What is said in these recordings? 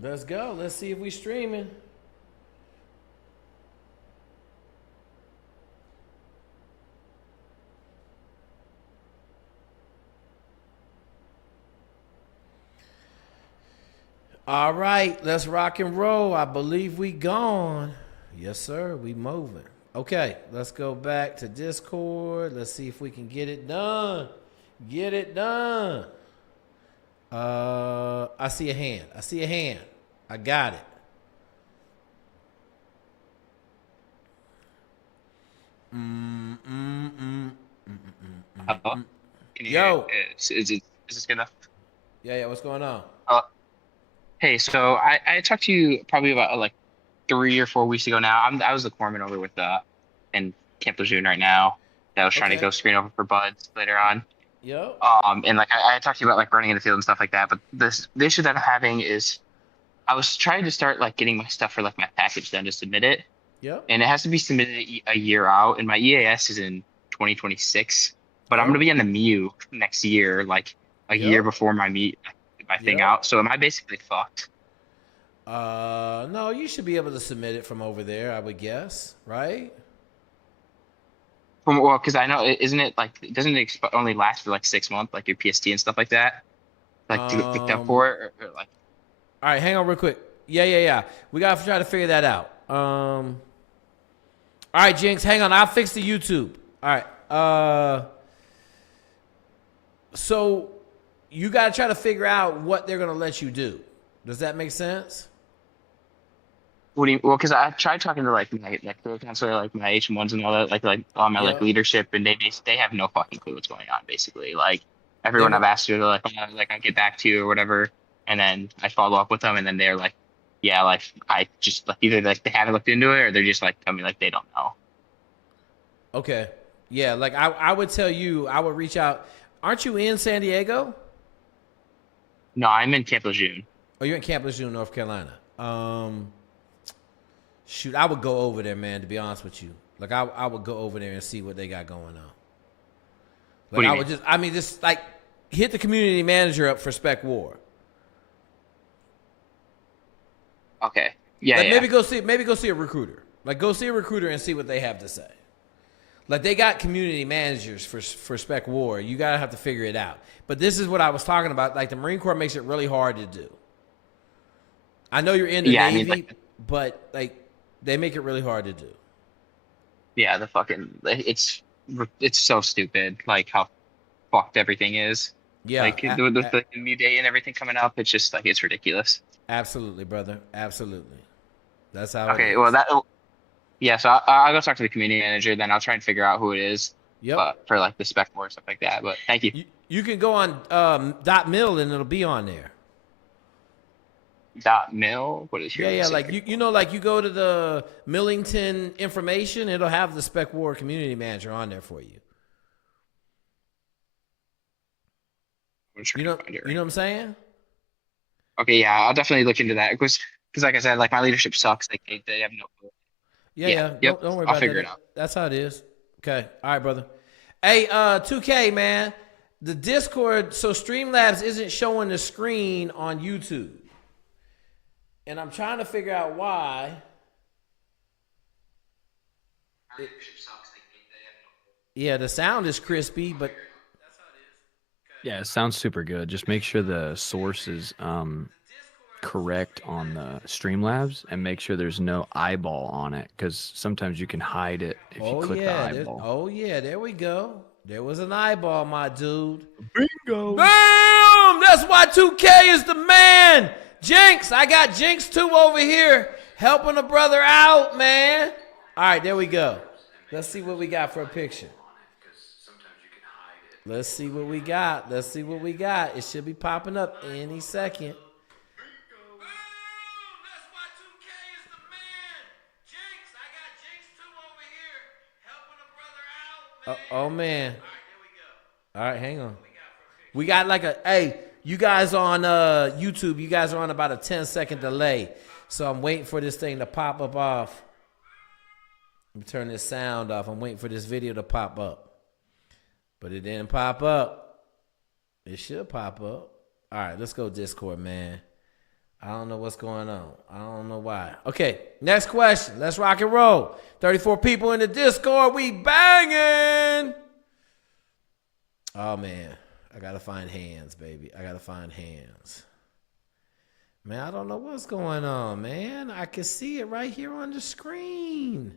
Let's go. Let's see if we streaming. All right, let's rock and roll. I believe we gone. Yes, sir. We moving. Okay, let's go back to Discord. Let's see if we can get it done. Get it done. I see a hand. I see a hand. I got it. Hello? Can you hear? Yo. Is this good enough? Yeah. What's going on? Hey, so I talked to you probably about like 3 or 4 weeks ago now. I was the corpsman over with in Camp Lejeune right now. That was trying to Okay. go screen over for buds later on. Yo. And like I talked to you about like running in the field and stuff like that. But the issue that I'm having is I was trying to start like getting my stuff for like my package done to submit it, Yep. and it has to be submitted a year out, and my EAS is in 2026. But I'm gonna Yep. be on the MU next year, like a year Yep. before my thing Yep. out. So am I basically fucked? No, you should be able to submit it from over there, I would guess, right? Well, because I know isn't it like doesn't it only last for like 6 months, like your PST and stuff like that, like to get picked up Um, for it, or like all right, hang on real quick. Yeah. We gotta try to figure that out. All right, Jinx, hang on. I'll fix the YouTube. All right. So you gotta try to figure out what they're gonna let you do. Does that make sense? what do you? Well, because I tried talking to like career counselor, like my H1s and all that, like on my like Yep. leadership, and they have no fucking clue what's going on. Basically, like They everyone I've were asked to, they're like, oh, like I'll get back to you or whatever, and then I follow up with them, and then they're like, yeah, like I just like either like they haven't looked into it or they're just like tell me like they don't know. okay. Yeah, like I would tell you, I would reach out. Aren't you in San Diego? No, I'm in Camp Lejeune. Oh, you're in Camp Lejeune, North Carolina. Shoot, I would go over there, man. To be honest with you, like I would go over there and see what they got going on. What Like do you I mean? would just like hit the community manager up for Spec War. Okay, yeah, Like yeah. maybe go see a recruiter. Like go see a recruiter and see what they have to say. Like they got community managers for Spec War. You gotta have to figure it out. But this is what I was talking about. Like the Marine Corps makes it really hard to do. I know you're in the Yeah, I mean, like, Navy, but like they make it really hard to do. yeah, the fucking it's so stupid, like how fucked everything is. Yeah, Like with the new day and everything coming up, it's just like it's ridiculous. absolutely, brother. Absolutely. That's how it Okay, well is. yeah, so I'll go talk to the community manager, then I'll try and figure out who it is, Yep. for like the spec board stuff like that. But thank you. You can go on dot mil and it'll be on there. Dot mil. What is your Yeah. say? Like you know, like you go to the Millington information, it'll have the Spec War community manager on there for you. I'm trying to find it You right know what I'm saying? now. Okay, yeah, I'll definitely look into that because like I said, like my leadership sucks. Like they have no clue. Yeah, Yeah. yep. Don't worry I'll about figure it that. out. That's how it is. Okay. All right, brother. Hey, 2K man, the Discord. So Streamlabs isn't showing the screen on YouTube, and I'm trying to figure out why. Yeah, the sound is crispy, but Yeah, it sounds super good. Just make sure the source is correct on the Streamlabs and make sure there's no eyeball on it because sometimes you can hide it if you click the eyeball. oh yeah, there we go. There was an eyeball, my dude. Bingo! Boom! That's why 2K is the man. Jinx, I got Jinx 2 over here helping a brother out, man. All right, there we go. Let's see what we got for a picture. Let's see what we got. Let's see what we got. It should be popping up any second. Oh man. All right, hang on. We got like hey, you guys on YouTube, you guys are on about a 10-second delay. So I'm waiting for this thing to pop up off. Let me turn this sound off. I'm waiting for this video to pop up. But it didn't pop up. It should pop up. All right, let's go Discord, man. I don't know what's going on. I don't know why. Okay, next question. Let's rock and roll. 34 people in the Discord. We banging. Oh, man. I got to find hands, baby. I got to find hands. Man, I don't know what's going on, man. I can see it right here on the screen.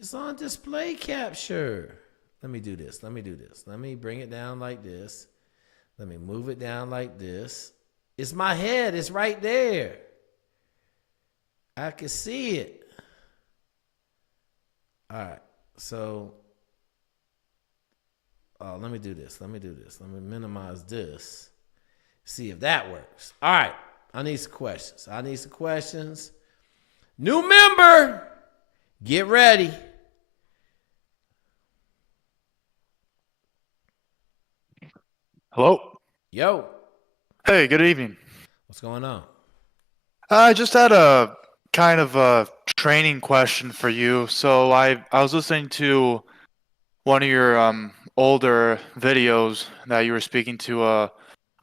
It's on display capture. Let me do this. Let me bring it down like this. Let me move it down like this. It's my head. It's right there. I can see it. All right. So, let me do this. Let me minimize this. See if that works. All right. I need some questions. New member. Get ready. Hello. Yo. Hey, good evening. What's going on? I just had a kind of a training question for you. So I was listening to one of your older videos that you were speaking to a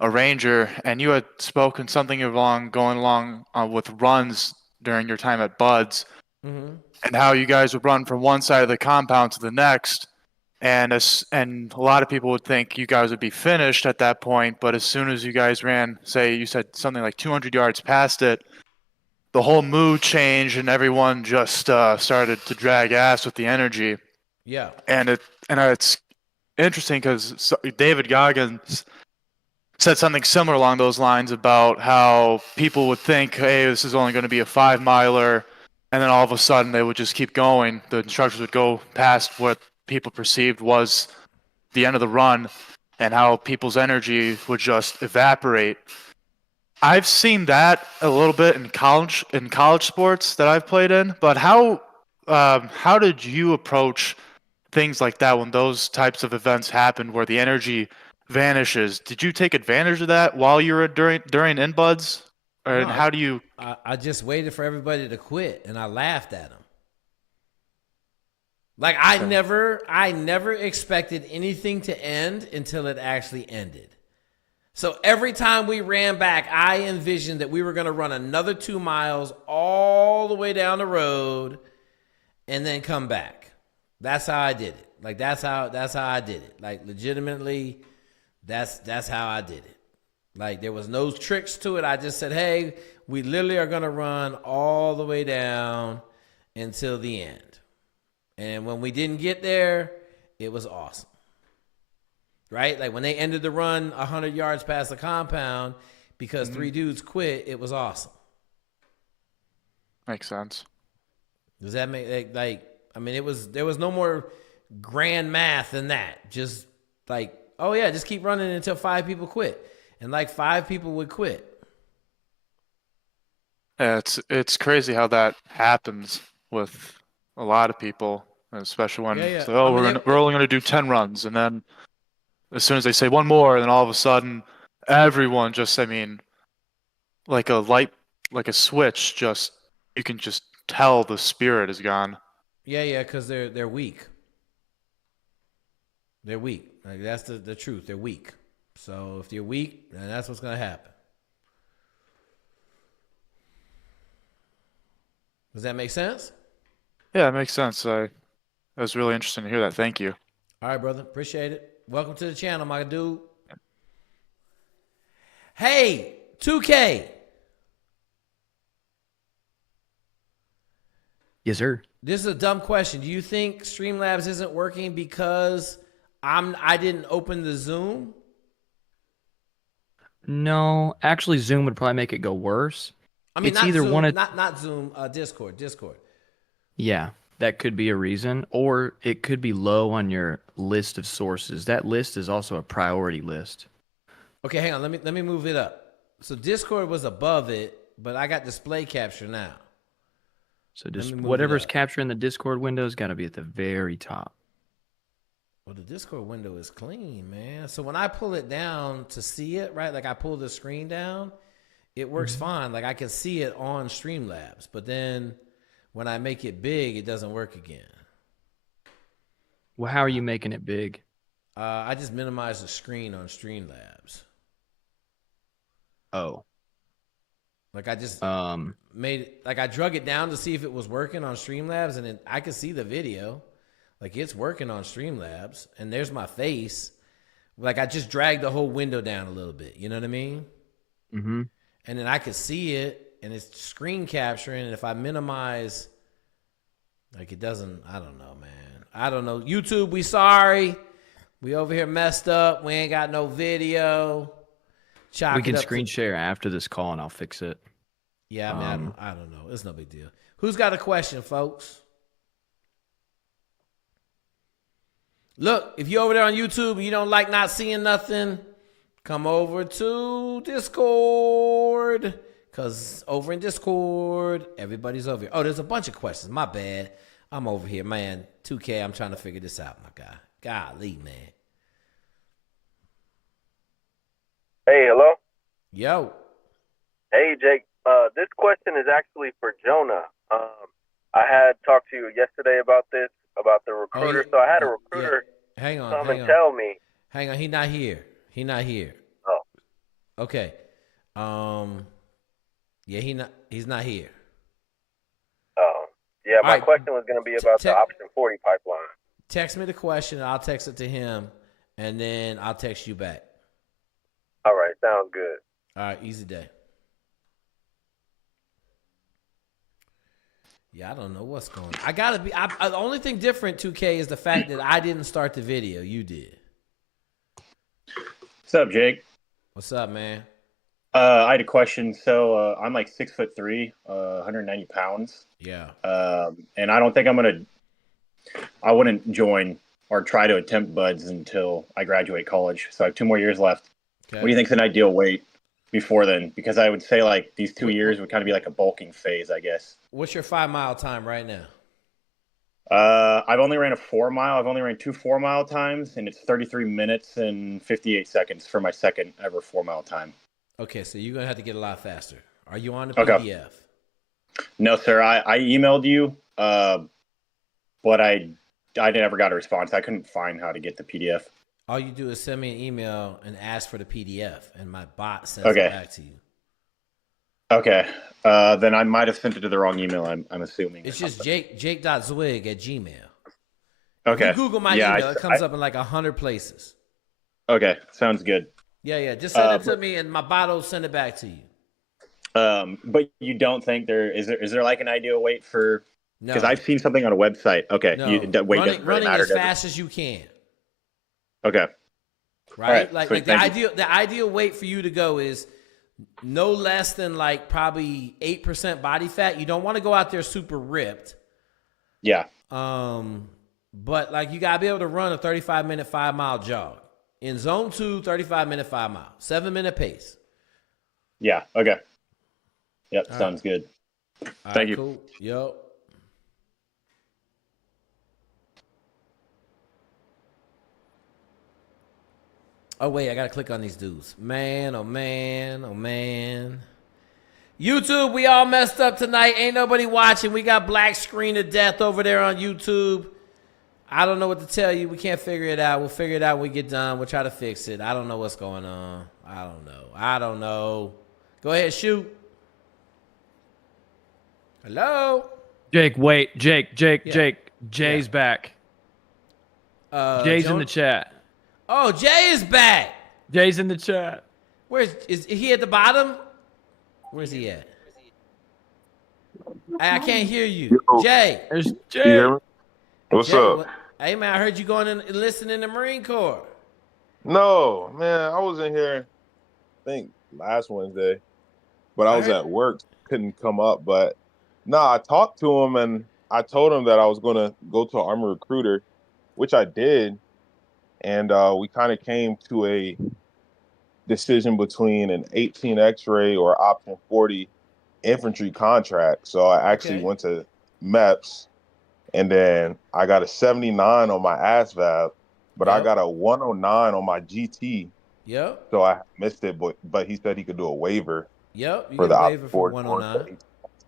ranger, and you had spoken something along going along with runs during your time at Buds, Mm-hmm. and how you guys would run from one side of the compound to the next. And a lot of people would think you guys would be finished at that point, but as soon as you guys ran, say you said something like 200 yards past it, the whole mood changed and everyone just started to drag ass with the energy. Yeah. And it's interesting because David Goggins said something similar along those lines about how people would think, hey, this is only going to be a 5-miler, and then all of a sudden they would just keep going. The instructors would go past what people perceived was the end of the run, and how people's energy would just evaporate. I've seen that a little bit in college sports that I've played in, but how did you approach things like that when those types of events happen where the energy vanishes? Did you take advantage of that while you were during InBuds? Or No, how do you? I just waited for everybody to quit, and I laughed at them. Like I never expected anything to end until it actually ended. So every time we ran back, I envisioned that we were going to run another 2 miles all the way down the road and then come back. That's how I did it. Like that's how I did it. Like legitimately, that's how I did it. Like there was no tricks to it. I just said, "Hey, we literally are going to run all the way down until the end." And when we didn't get there, it was awesome. Right? Like when they ended the run 100 yards past the compound because 3 dudes quit, it was awesome. Makes sense. Does that make like I mean there was no more grand math than that. Just like, oh yeah, just keep running until 5 people quit. And like 5 people would quit. Yeah, it's crazy how that happens with a lot of people, especially when Yeah. it's like, oh, we're only gonna do 10 runs, and then as soon as they say one more, then all of a sudden everyone just, I mean, like a switch, just you can just tell the spirit is gone. Yeah, because they're weak. They're weak. Like that's the truth. They're weak. So if you're weak, then that's what's gonna happen. Does that make sense? Yeah, it makes sense. That was really interesting to hear that. Thank you. All right, brother. Appreciate it. Welcome to the channel, my dude. Hey, 2K. Yes, sir. This is a dumb question. Do you think Streamlabs isn't working because I didn't open the Zoom? No, actually, Zoom would probably make it go worse. I mean, It's not either Zoom, one of not Zoom. Discord. yeah, that could be a reason, or it could be low on your list of sources. That list is also a priority list. Okay, hang on. Let me move it up. So Discord was above it, but I got display capture now. So just move it whatever's up. capturing the Discord window has got to be at the very top. Well, the Discord window is clean, man. So when I pull it down to see it, right? Like I pull the screen down, it works fine. Like I can see it on Streamlabs, but then when I make it big, it doesn't work again. Well, how are you making it big? I just minimize the screen on Streamlabs. Oh. Like I just Um, I drug it down to see if it was working on Streamlabs, and I could see the video. Like it's working on Streamlabs, and there's my face. Like I just dragged the whole window down a little bit. You know what I mean? mm-hmm. And then I could see it, and it's screen capturing. And if I minimize, like it doesn't. I don't know, man. I don't know. YouTube, we sorry. We over here messed up. We ain't got no video. Chalk We can it up screen to, share after this call, and I'll fix it. Yeah, I mean, I don't know. It's no big deal. Who's got a question, folks? Look, if you're over there on YouTube and you don't like not seeing nothing, come over to Discord. Because over in Discord, everybody's over here. Oh, there's a bunch of questions. My bad. I'm over here, man. 2K, I'm trying to figure this out, my guy. Golly, man. Hey, hello? Yo. Hey, Jake. This question is actually for Jonah. I had talked to you yesterday about this, about the recruiter. So I had a recruiter come and tell me. Hang on. He not here. Oh. Okay. Yeah, he's not here. Oh. Yeah, my question was going to be about the Option 40 pipeline. Text me the question. I'll text it to him, and then I'll text you back. All right. Sounds good. All right. Easy day. Yeah, I don't know what's going on. I got to be... the only thing different, 2K, is the fact that I didn't start the video. You did. What's up, Jake? What's up, man? I had a question. So I'm like 6'3", 190 pounds. Yeah. And I don't think I wouldn't join or try to attempt buds until I graduate college. So I have 2 more years left. Okay. What do you think is an ideal weight before then? Because I would say like these 2 years would kind of be like a bulking phase, I guess. What's your 5-mile time right now? I've only ran a 4-mile. I've only ran 2 4-mile times, and it's 33 minutes and 58 seconds for my second ever 4-mile time. Okay, so you're going to have to get a lot faster. Are you on the PDF? Okay. No, sir. I emailed you, but I never got a response. I couldn't find how to get the PDF. All you do is send me an email and ask for the PDF, and my bot sends it back to you. Okay. Then I might have sent it to the wrong email, I'm assuming. It's just jake.zweig@gmail. Okay. If you Google my email, it comes up in like 100 places. Okay. Sounds good. Yeah. Just send it to me, and my bot will send it back to you. But you don't think is there like an ideal weight for... No. Because I've seen something on a website. Okay. No. Weight doesn't really matter, as fast as you can. Okay. Right? Like the ideal weight for you to go is no less than like probably 8% body fat. You don't want to go out there super ripped. Yeah. But like you gotta be able to run a 35-minute 5-mile jog. In zone 2, 35-minute 5-mile. 7-minute pace. Yeah. Okay. Yep. Sounds good. Thank you. Cool. Yo. Oh, wait, I got to click on these dudes. Man, oh, man, oh, man. YouTube, we all messed up tonight. Ain't nobody watching. We got black screen of death over there on YouTube. I don't know what to tell you. We can't figure it out. We'll figure it out when we get done. We'll try to fix it. I don't know what's going on. I don't know. Go ahead, shoot. Hello? Jake, wait. Jake. Jay's back. Jay's in the chat. Oh, Jay is back. Jay's in the chat. Is he at the bottom? Where's he at? I can't hear you. Yo. Jay. There's Jay. You hear me? What's Jay, up? Hey, man, I heard you going and enlisting in the Marine Corps. No, man, I was in here, I think, last Wednesday, but I was at work, couldn't come up. But, I talked to him, and I told him that I was going to go to an Army recruiter, which I did. And we kind of came to a decision between an 18 X-ray or option 40 infantry contract. So I actually went to MEPS, and then I got a 79 on my ASVAB, but I got a 109 on my GT. Yep. So I missed it, but he said he could do a waiver. Yep. You for get the a waiver for 109.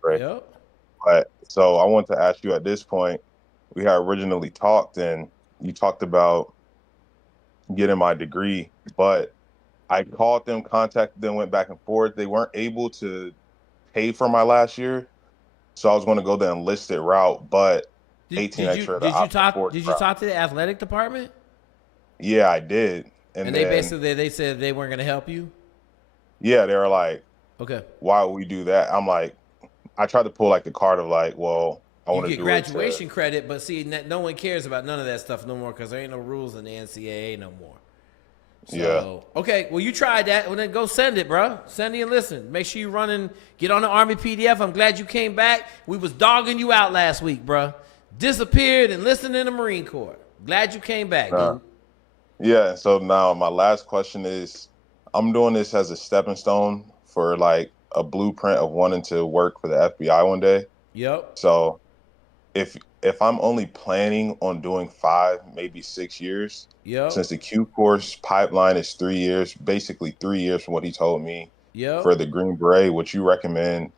Right. Yep. But so I want to ask you at this point, we had originally talked, and you talked about getting my degree, but I called them, contacted them, went back and forth. They weren't able to paid for my last year, so I was going to go the enlisted route, but 18 extra the option forward Did you talk to the athletic department? Yeah, I did. And they basically they said they weren't going to help you? Yeah, they were like, okay, why would we do that? I'm like, I tried to pull like the card of like, well, I want to do graduation credit, but see, no one cares about none of that stuff no more because there ain't no rules in the NCAA no more. So, yeah. Okay, well, you tried that. Well, then go send it, bro. Send it and listen. Make sure you run and get on the Army PDF. I'm glad you came back. We was dogging you out last week, bro. Disappeared and listened in the Marine Corps. Glad you came back, dude. Yeah, so now my last question is, I'm doing this as a stepping stone for like a blueprint of wanting to work for the FBI one day. Yep. So if I'm only planning on doing 5, maybe 6 years, since the Q course pipeline is 3 years, basically 3 years from what he told me for the Green Beret, would you recommend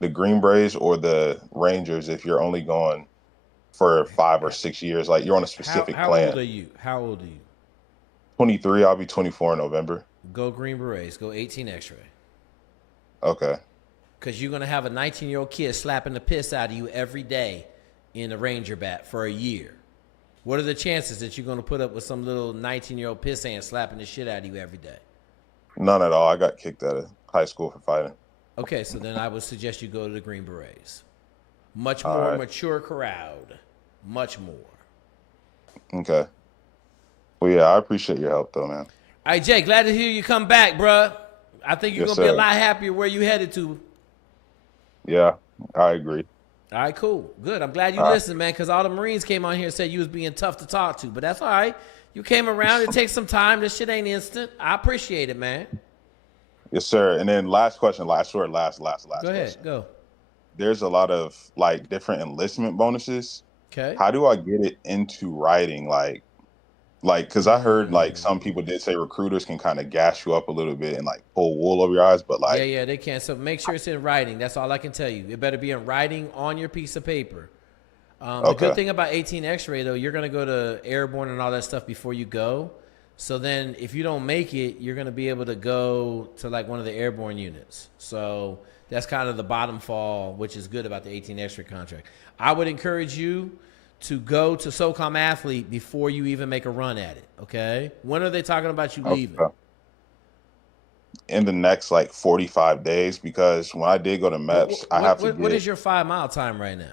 the Green Berets or the Rangers if you're only going for 5 or 6 years? Like you're on a specific plan. How old are you? 23. I'll be 24 in November. Go Green Berets. Go 18 X-ray. Okay. Because you're going to have a 19-year-old kid slapping the piss out of you every day in a Ranger bat for a year. What are the chances that you're going to put up with some little 19-year-old pissant slapping the shit out of you every day? None at all. I got kicked out of high school for fighting. Okay, so then I would suggest you go to the Green Berets. Much more mature crowd. Much more. Okay. Well, yeah, I appreciate your help, though, man. All right, Jay, glad to hear you come back, bruh. I think you're going to be a lot happier where you headed to. Yeah, I agree. All right, cool. Good. I'm glad you listened, man, because all the Marines came on here and said you was being tough to talk to. But that's all right. You came around. It takes some time. This shit ain't instant. I appreciate it, man. Yes, sir. And then last question, last question. Go ahead. Go. There's a lot of, like, different enlistment bonuses. Okay. How do I get it into writing? Like, because I heard, like, some people did say recruiters can kind of gas you up a little bit and, like, pull wool over your eyes, but, like... Yeah, they can. So make sure it's in writing. That's all I can tell you. It better be in writing on your piece of paper. The good thing about 18 X-ray, though, you're going to go to airborne and all that stuff before you go. So then if you don't make it, you're going to be able to go to, like, one of the airborne units. So that's kind of the bottom fall, which is good about the 18 X-ray contract. I would encourage you to go to SOCOM Athlete before you even make a run at it, okay? When are they talking about you leaving? In the next, like, 45 days, because when I did go to MEPS, I have to What is your 5-mile time right now?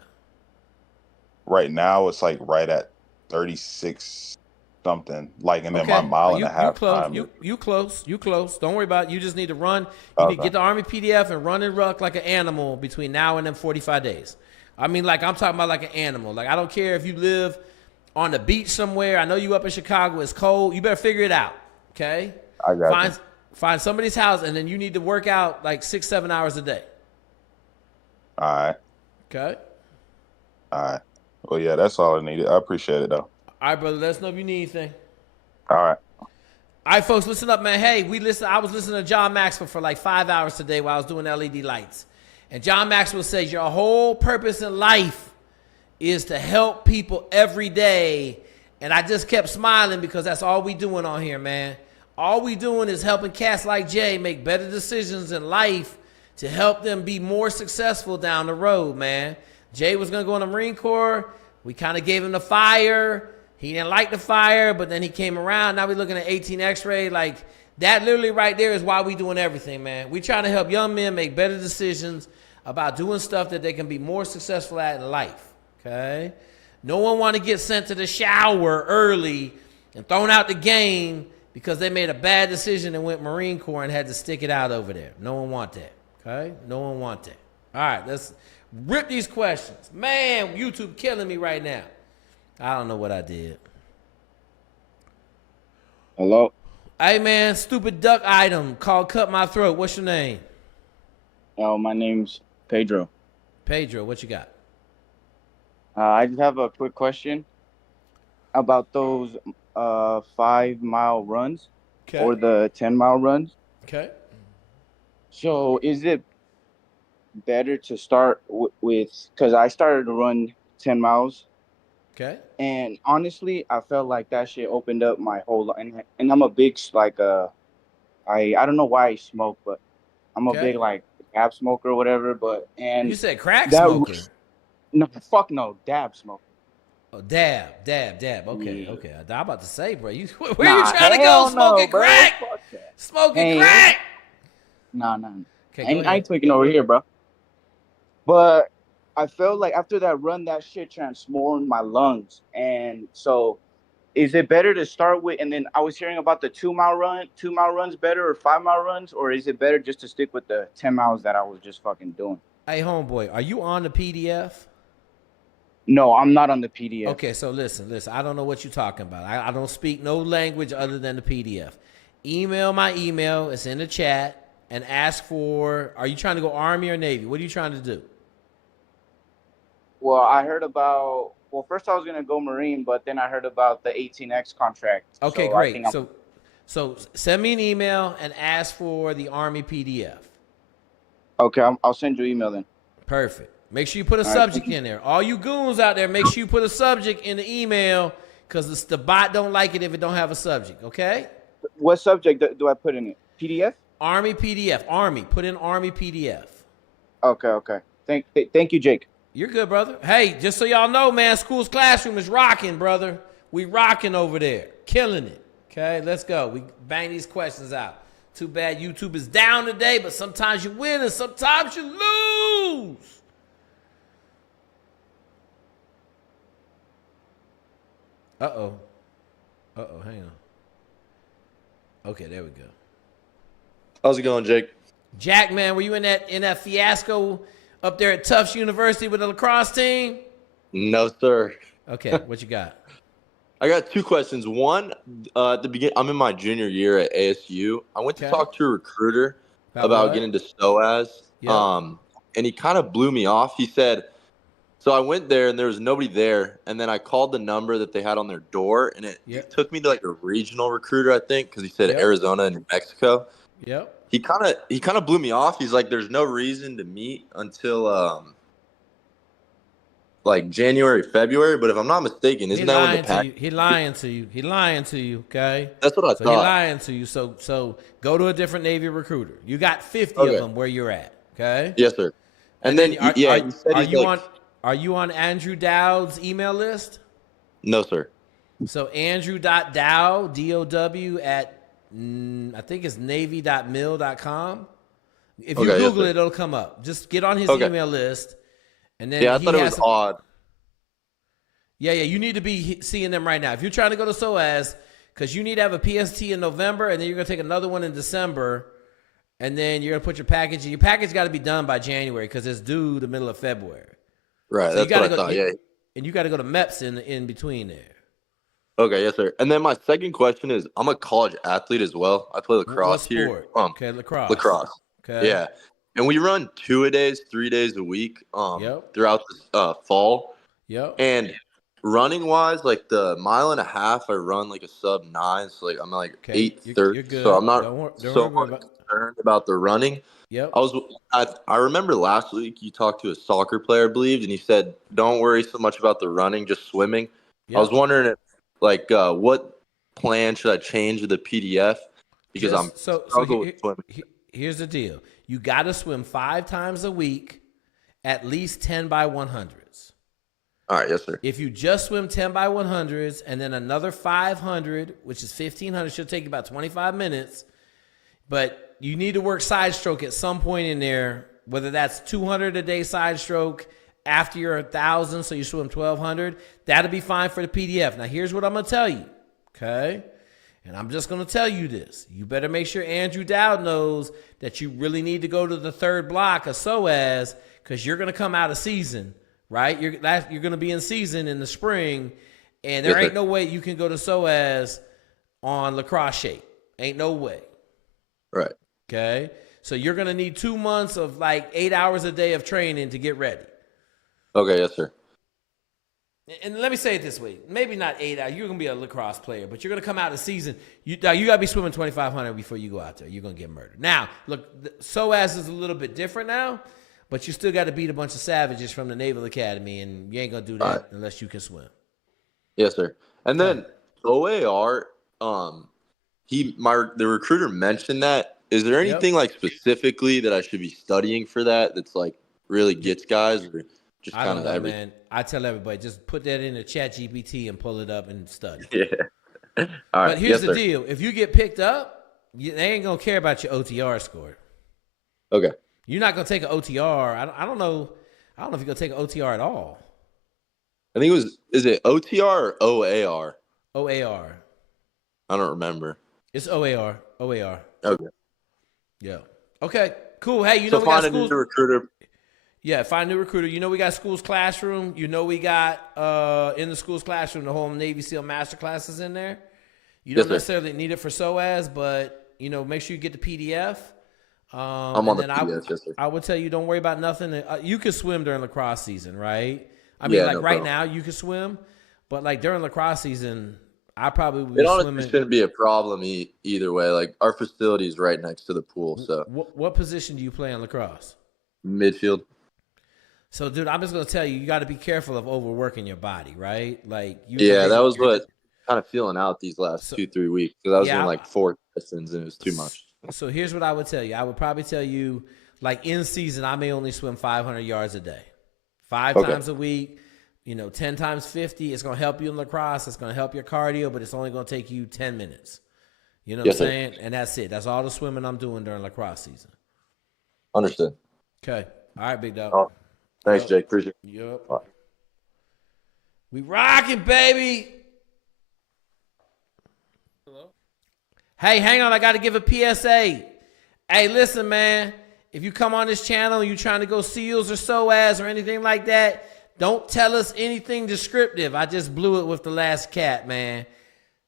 Right now, it's, like, right at 36 something. Like, and then my mile and a half time. You close. Don't worry about it. You just need to run. You need to get the Army PDF and run and ruck like an animal between now and then 45 days. I mean, like, I'm talking about like an animal. Like, I don't care if you live on the beach somewhere. I know you up in Chicago. It's cold. You better figure it out, okay? I got Find somebody's house, and then you need to work out like 6-7 hours a day. All right. Okay? All right. Well, yeah, that's all I needed. I appreciate it, though. All right, brother. Let us know if you need anything. All right. All right, folks, listen up, man. Hey, I was listening to John Maxwell for like 5 hours today while I was doing LED lights. And John Maxwell says your whole purpose in life is to help people every day. And I just kept smiling because that's all we doing on here, man. All we doing is helping cats like Jay make better decisions in life to help them be more successful down the road, man. Jay was going to go in the Marine Corps. We kind of gave him the fire. He didn't like the fire, but then he came around. Now we're looking at 18 X-ray. Like, that literally right there is why we doing everything, man. We trying to help young men make better decisions about doing stuff that they can be more successful at in life, okay? No one want to get sent to the shower early and thrown out the game because they made a bad decision and went Marine Corps and had to stick it out over there. No one want that, okay? No one want that. All right, let's rip these questions. Man, YouTube killing me right now. I don't know what I did. Hello? Hey, man, stupid duck item called Cut My Throat. What's your name? Oh, my name's Pedro. Pedro, what you got? I just have a quick question about those 5-mile runs or the 10-mile runs. Okay. So is it better to start with, because I started to run 10 miles. Okay. And honestly, I felt like that shit opened up my whole life. And I'm a big, like, I don't know why I smoke, but I'm a big, like, dab smoker or whatever. But You said crack that smoker. No, fuck no, dab smoker. Oh, dab. Okay, Yeah. okay. I'm about to say, bro. Where Nah, you trying to go? hell Smoking no, bro. crack? Fuck that. Smoking crack? Nah. Okay, I ain't tweaking over here, bro. But I felt like after that run, that shit transformed my lungs. And so, is it better to start with? And then I was hearing about the 2 mile run. 2 mile runs better or 5 mile runs, or is it better just to stick with the 10 miles that I was just fucking doing? Hey, homeboy, are you on the PDF? No, I'm not on the PDF. Okay, so listen. I don't know what you're talking about. I don't speak no language other than the PDF. Email my email. It's in the chat. And ask for, are you trying to go Army or Navy? What are you trying to do? Well, I heard about, first I was going to go Marine, but then I heard about the 18X contract. Okay, so great. So send me an email and ask for the Army PDF. Okay, I'll send you an email then. Perfect. Make sure you put a subject in there. All you goons out there, make sure you put a subject in the email because the bot don't like it if it don't have a subject, okay? What subject do I put in it? PDF? Army PDF. Army. Put in Army PDF. Okay. Thank you, Jake. You're good, brother. Hey, just so y'all know, man, School's Classroom is rocking, brother. We rocking over there. Killing it. Okay, let's go. We bang these questions out. Too bad YouTube is down today, but sometimes you win and sometimes you lose. Uh-oh, hang on. Okay, there we go. How's it going, Jake? Jack, man, were you in that fiasco up there at Tufts University with the lacrosse team? No, sir. Okay, what you got? I got two questions. One, at the beginning, I'm in my junior year at ASU. I went to talk to a recruiter about getting to SOAS, and he kind of blew me off. He said, so I went there and there was nobody there, and then I called the number that they had on their door, and it took me to like a regional recruiter, I think, because he said Arizona and New Mexico. Yep. He kind of blew me off. He's like, "There's no reason to meet until like January, February." But if I'm not mistaken, isn't that when the pack? He lying to you. He lying to you. Okay. That's what I thought. He lying to you. So go to a different Navy recruiter. You got 50 of them where you're at. Okay. Yes, sir. And then are you on Andrew Dowd's email list? No, sir. So Andrew.Dow, DOW at I think it's navy.mil.com. If you Google it, it'll come up. Just get on his email list. And then I thought it was odd. Yeah, you need to be seeing them right now. If you're trying to go to SOAS, because you need to have a PST in November, and then you're going to take another one in December, and then you're going to put your package. Your package got to be done by January because it's due the middle of February. Right, so that's what I thought, And you got to go to MEPS in between there. Okay, yes, sir. And then my second question is, I'm a college athlete as well. I play lacrosse here. Okay, lacrosse. Okay. Yeah. And we run 2-a-days, 3 days a week throughout the fall. Yep. And running wise, like the 1.5 miles, I run like a sub 9. So like I'm like 8:30. So I'm not so concerned about the running. Yep. I remember last week you talked to a soccer player, I believe, and he said, "Don't worry so much about the running, just swimming." Yep. I was wondering if what plan should I change with the PDF? Because I'm struggling with swimming. Here's the deal. You got to swim 5 times a week, at least 10 by 100s. All right, yes, sir. If you just swim 10 by 100s and then another 500, which is 1,500, should take you about 25 minutes. But you need to work side stroke at some point in there, whether that's 200 a day side stroke after you're 1,000, so you swim 1,200. That'll be fine for the PDF. Now, here's what I'm going to tell you, okay? And I'm just going to tell you this. You better make sure Andrew Dowd knows that you really need to go to the third block of SOAS because you're going to come out of season, right? You're going to be in season in the spring, and there ain't no way you can go to SOAS on lacrosse shape. Ain't no way. Right. Okay? So you're going to need 2 months of like 8 hours a day of training to get ready. Okay, yes, sir. And let me say it this way. Maybe not 8 hours. You're going to be a lacrosse player, but you're going to come out of season. You got to be swimming 2,500 before you go out there. You're going to get murdered. Now, look, SOAS is a little bit different now, but you still got to beat a bunch of savages from the Naval Academy, and you ain't going to do that unless you can swim. Yes, sir. And then OAR, the recruiter mentioned that Is there anything like specifically that I should be studying for that? That's like really gets guys, or just I kind don't of know, man. I tell everybody just put that in the Chat GPT and pull it up and study. Yeah. All right. But here's the deal: if you get picked up, they ain't gonna care about your OTR score. Okay. You're not gonna take an OTR. I don't know. I don't know if you're gonna take an OTR at all. I think it was. Is it OTR or OAR? OAR. I don't remember. It's OAR. OAR. Okay. Yeah. Okay. Cool. Hey, you So know we got find a schools. new recruiter. Yeah, find a new recruiter. You know we got schools classroom. You know we got in the schools classroom the whole Navy SEAL masterclasses in there. You don't necessarily need it for SOAS, but you know make sure you get the PDF. I'm on the PDF. Yes, sir. I would tell you don't worry about nothing. You can swim during lacrosse season, right? I mean, like right now you can swim, but like during lacrosse season, I probably would be swimming. It shouldn't be a problem either way. Like our facility is right next to the pool. So what position do you play in lacrosse? Midfield. So, dude, I'm just gonna tell you, you got to be careful of overworking your body, right? Like, that was what kind of feeling out these last 2-3 weeks because I was doing like 4 sessions and it was too much. So here's what I would tell you. I would probably tell you, like in season, I may only swim 500 yards a day, 5 times a week. 10 times 50. It's gonna help you in lacrosse. It's gonna help your cardio, but it's only gonna take you 10 minutes. You know what I'm saying? And that's it. That's all the swimming I'm doing during lacrosse season. Understood. Okay. All right, big dog. Oh, thanks, Jake. Appreciate it. Yep. Right. We rocking, baby. Hello? Hey, hang on. I got to give a PSA. Hey, listen, man. If you come on this channel and you're trying to go SEALs or SOAS or anything like that, don't tell us anything descriptive. I just blew it with the last cat, man.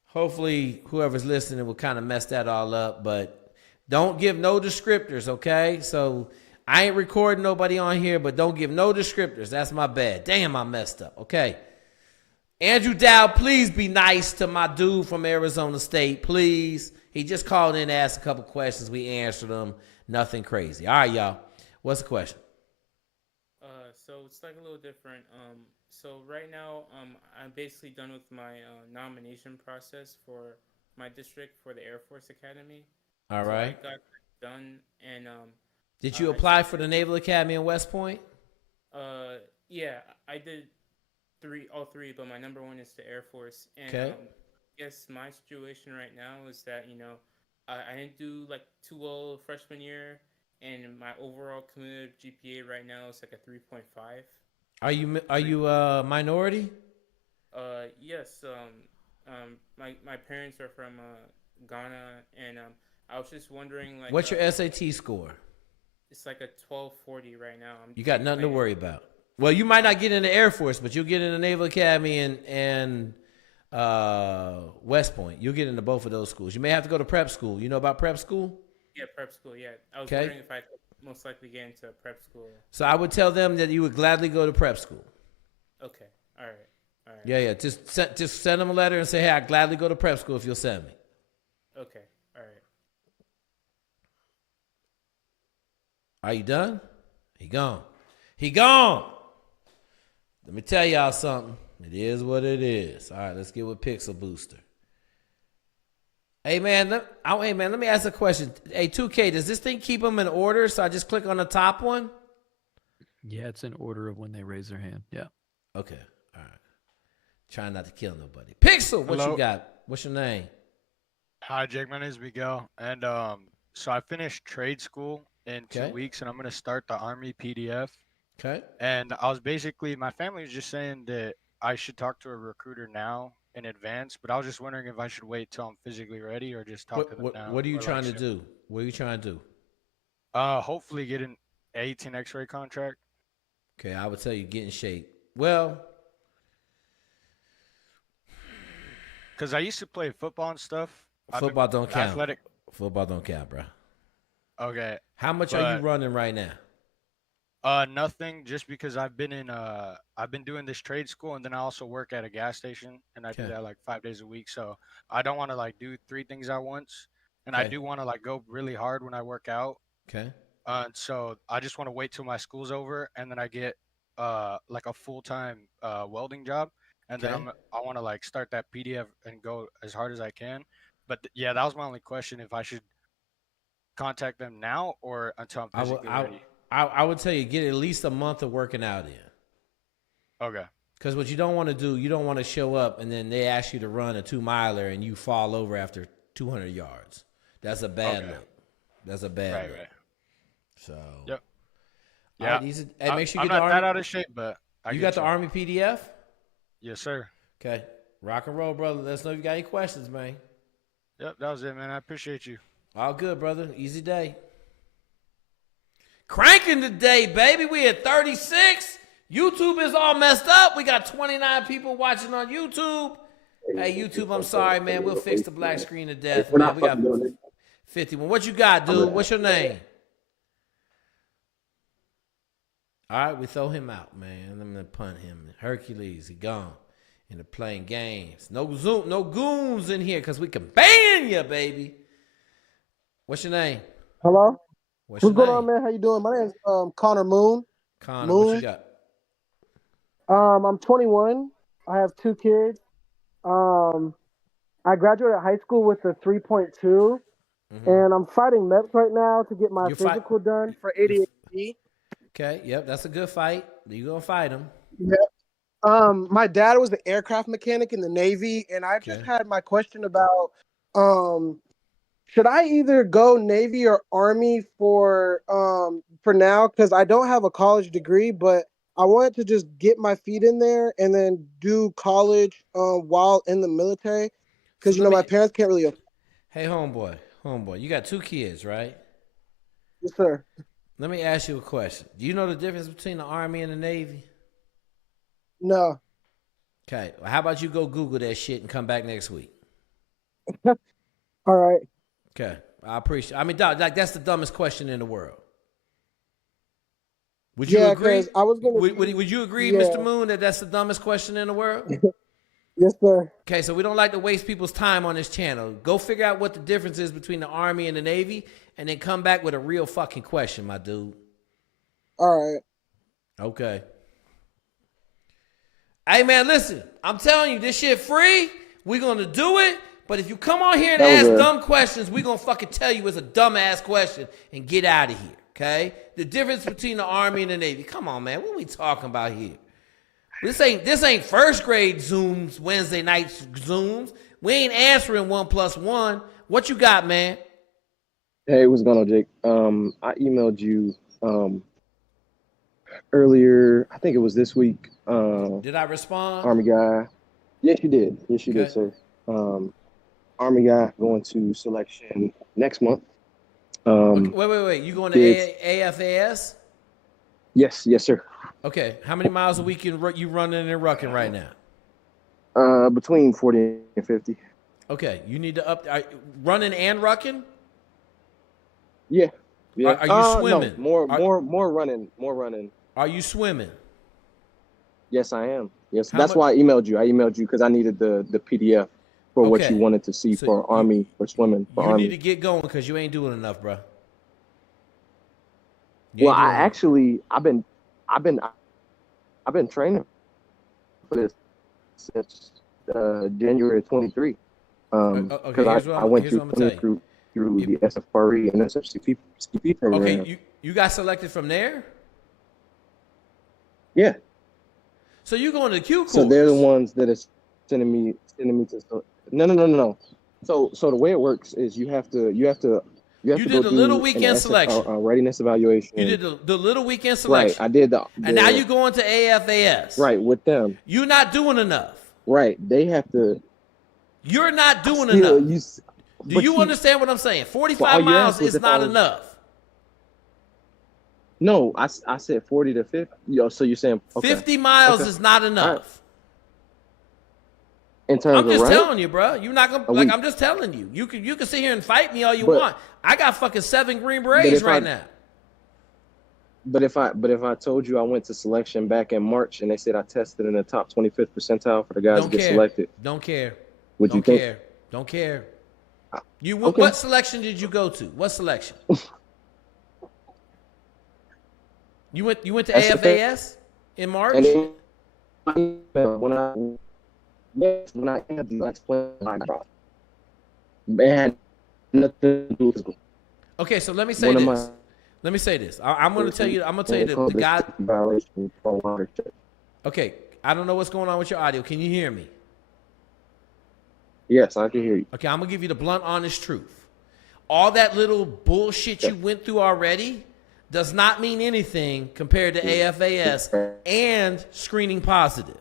Hopefully, whoever's listening will kind of mess that all up, but don't give no descriptors, okay? So I ain't recording nobody on here, but don't give no descriptors. That's my bad. Damn, I messed up. Okay. Andrew Dow, please be nice to my dude from Arizona State, please. He just called in and asked a couple questions. We answered them. Nothing crazy. All right, y'all. What's the question? So it's like a little different. So right now, I'm basically done with my nomination process for my district for the Air Force Academy. All right. So I got done, and did you apply for the Naval Academy in West Point? Yeah, I did all three, but my number one is the Air Force. And okay. I guess my situation right now is that I didn't do like too well freshman year. And my overall cumulative GPA right now is like a 3.5. Are you a minority? Yes. My parents are from Ghana, and I was just wondering like. What's your SAT score? It's like a 1240 right now. You got nothing to worry about. Well, you might not get in the Air Force, but you'll get in the Naval Academy and West Point. You'll get into both of those schools. You may have to go to prep school. You know about prep school? Yeah, prep school, yeah. I was wondering if I could most likely get into prep school. So I would tell them that you would gladly go to prep school. Okay. All right. Yeah. Just send them a letter and say, hey, I'd gladly go to prep school if you'll send me. Okay. All right. Are you done? He gone. Let me tell y'all something. It is what it is. All right, let's get with Pixel Booster. Hey, man, let me ask a question. Hey, 2K, does this thing keep them in order? So I just click on the top one? Yeah, it's in order of when they raise their hand. Yeah. Okay. All right. Trying not to kill nobody. Pixel, what Hello? you got? What's your name? Hi, Jake. My name is Miguel. And so I finished trade school in 2 weeks, and I'm going to start the Army PDF. Okay. And my family was just saying that I should talk to a recruiter now in advance, but I was just wondering if I should wait till I'm physically ready or just talk to them now. What are you trying to do? What are you trying to do? Hopefully get an 18 X-ray contract. Okay, I would tell you get in shape. Well, because I used to play football and stuff. Football don't count. Athletic. Football don't count, bro. Okay. How much are you running right now? Nothing. Just because I've been doing this trade school, and then I also work at a gas station, and I do that like 5 days a week. So I don't want to like do 3 things at once, and I do want to like go really hard when I work out. Okay. So I just want to wait till my school's over, and then I get like a full-time welding job, and then I want to like start that PDF and go as hard as I can. But yeah, that was my only question, if I should contact them now or until I'm physically ready? I would tell you get at least a month of working out in. Okay. Because what you don't want to do, you don't want to show up and then they ask you to run a 2-miler and you fall over after 200 yards. That's a bad look. That's a bad look. Right. So. Yep. Yeah. Right, hey, make sure you get I'm the not that out of shape, but you got the Army PDF? Yes, sir. Okay. Rock and roll, brother. Let us know if you got any questions, man. Yep, that was it, man. I appreciate you. All good, brother. Easy day. Cranking today, baby. We at 36. YouTube is all messed up. We got 29 people watching on YouTube. Hey, YouTube, I'm sorry, man. We'll fix the black screen to death, man. We got 51. What you got, dude? What's your name? All right, we throw him out, man. I'm gonna punt him. Hercules, he gone. And they're playing games. No goons in here, because we can ban you, baby. What's your name? Hello? What's going name? on, man? How you doing? My name's Connor Moon. Connor, what you got? I'm 21. I have 2 kids. I graduated high school with a 3.2, and I'm fighting MEPS right now to get my physical done for ADHD. Okay, yep, that's a good fight. You gonna fight him? Yep. My dad was an aircraft mechanic in the Navy, and I just had my question about should I either go Navy or Army for now, because I don't have a college degree, but I wanted to just get my feet in there and then do college while in the military, because my parents can't really. Hey, homeboy, you got 2 kids, right? Yes, sir. Let me ask you a question. Do you know the difference between the Army and the Navy? No. Okay. Well, how about you go Google that shit and come back next week? All right. Okay. I appreciate it. I mean, dog, like, that's the dumbest question in the world. Would you agree? I was gonna would you agree, Mr. Moon, that that's the dumbest question in the world? Yes, sir. Okay, so we don't like to waste people's time on this channel. Go figure out what the difference is between the Army and the Navy, and then come back with a real fucking question, my dude. All right. Okay. Hey, man, listen. I'm telling you, this shit free. We're going to do it. But if you come on here and ask dumb questions, we're going to fucking tell you it's a dumbass question and get out of here, okay? The difference between the Army and the Navy. Come on, man. What are we talking about here? This ain't first grade Zooms, Wednesday night Zooms. We ain't answering 1 + 1. What you got, man? Hey, what's going on, Jake? I emailed you earlier. I think it was this week. Did I respond? Army guy. Yes, you did. Yes, you did, sir. Army guy going to selection next month. Wait. You going to AFAS? Yes, sir. Okay. How many miles a week you running and rucking right now? Between 40 and 50. Okay. You need to running and rucking? Yeah. Are you swimming? No, more running. More running. Are you swimming? Yes, I am. Yes, that's why I emailed you. I emailed you because I needed the PDF for what you wanted to see for Army, for swimming. For Army. You need to get going because you ain't doing enough, bro. Well, I've been training for this since January of 23. Because I went through the SFRE and SFCP program. Okay, you got selected from there? Yeah. So you going to the Q course? So they're the ones that are sending me to. No. So the way it works is you have to did the little weekend selection. Readiness evaluation. You did the little weekend selection. Right, I did and now you're going to AFAS. Right, with them. You're not doing enough. Right, they have to. You're not doing enough. Do you understand what I'm saying? 45 miles is not enough. No, I said 40 to 50. So you're saying 50 miles is not enough. In terms I'm just of telling you, bro. You're not gonna I'm just telling you. You can sit here and fight me all you want. I got fucking 7 Green Berets right now. But if I told you I went to selection back in March and they said I tested in the top 25th percentile for the guys to get selected. Don't care. Would you care? Don't care. What selection did you go to? What selection? You went to AFAS in March? When I had you explain my problem. It had nothing to do with physical. Okay, so let me say this. Let me say this. I'm going to tell you. I'm going to tell you the guy. Violation for water check. Okay, I don't know what's going on with your audio. Can you hear me? Yes, I can hear you. Okay, I'm going to give you the blunt, honest truth. All that little bullshit you went through already does not mean anything compared to AFAS and screening positive.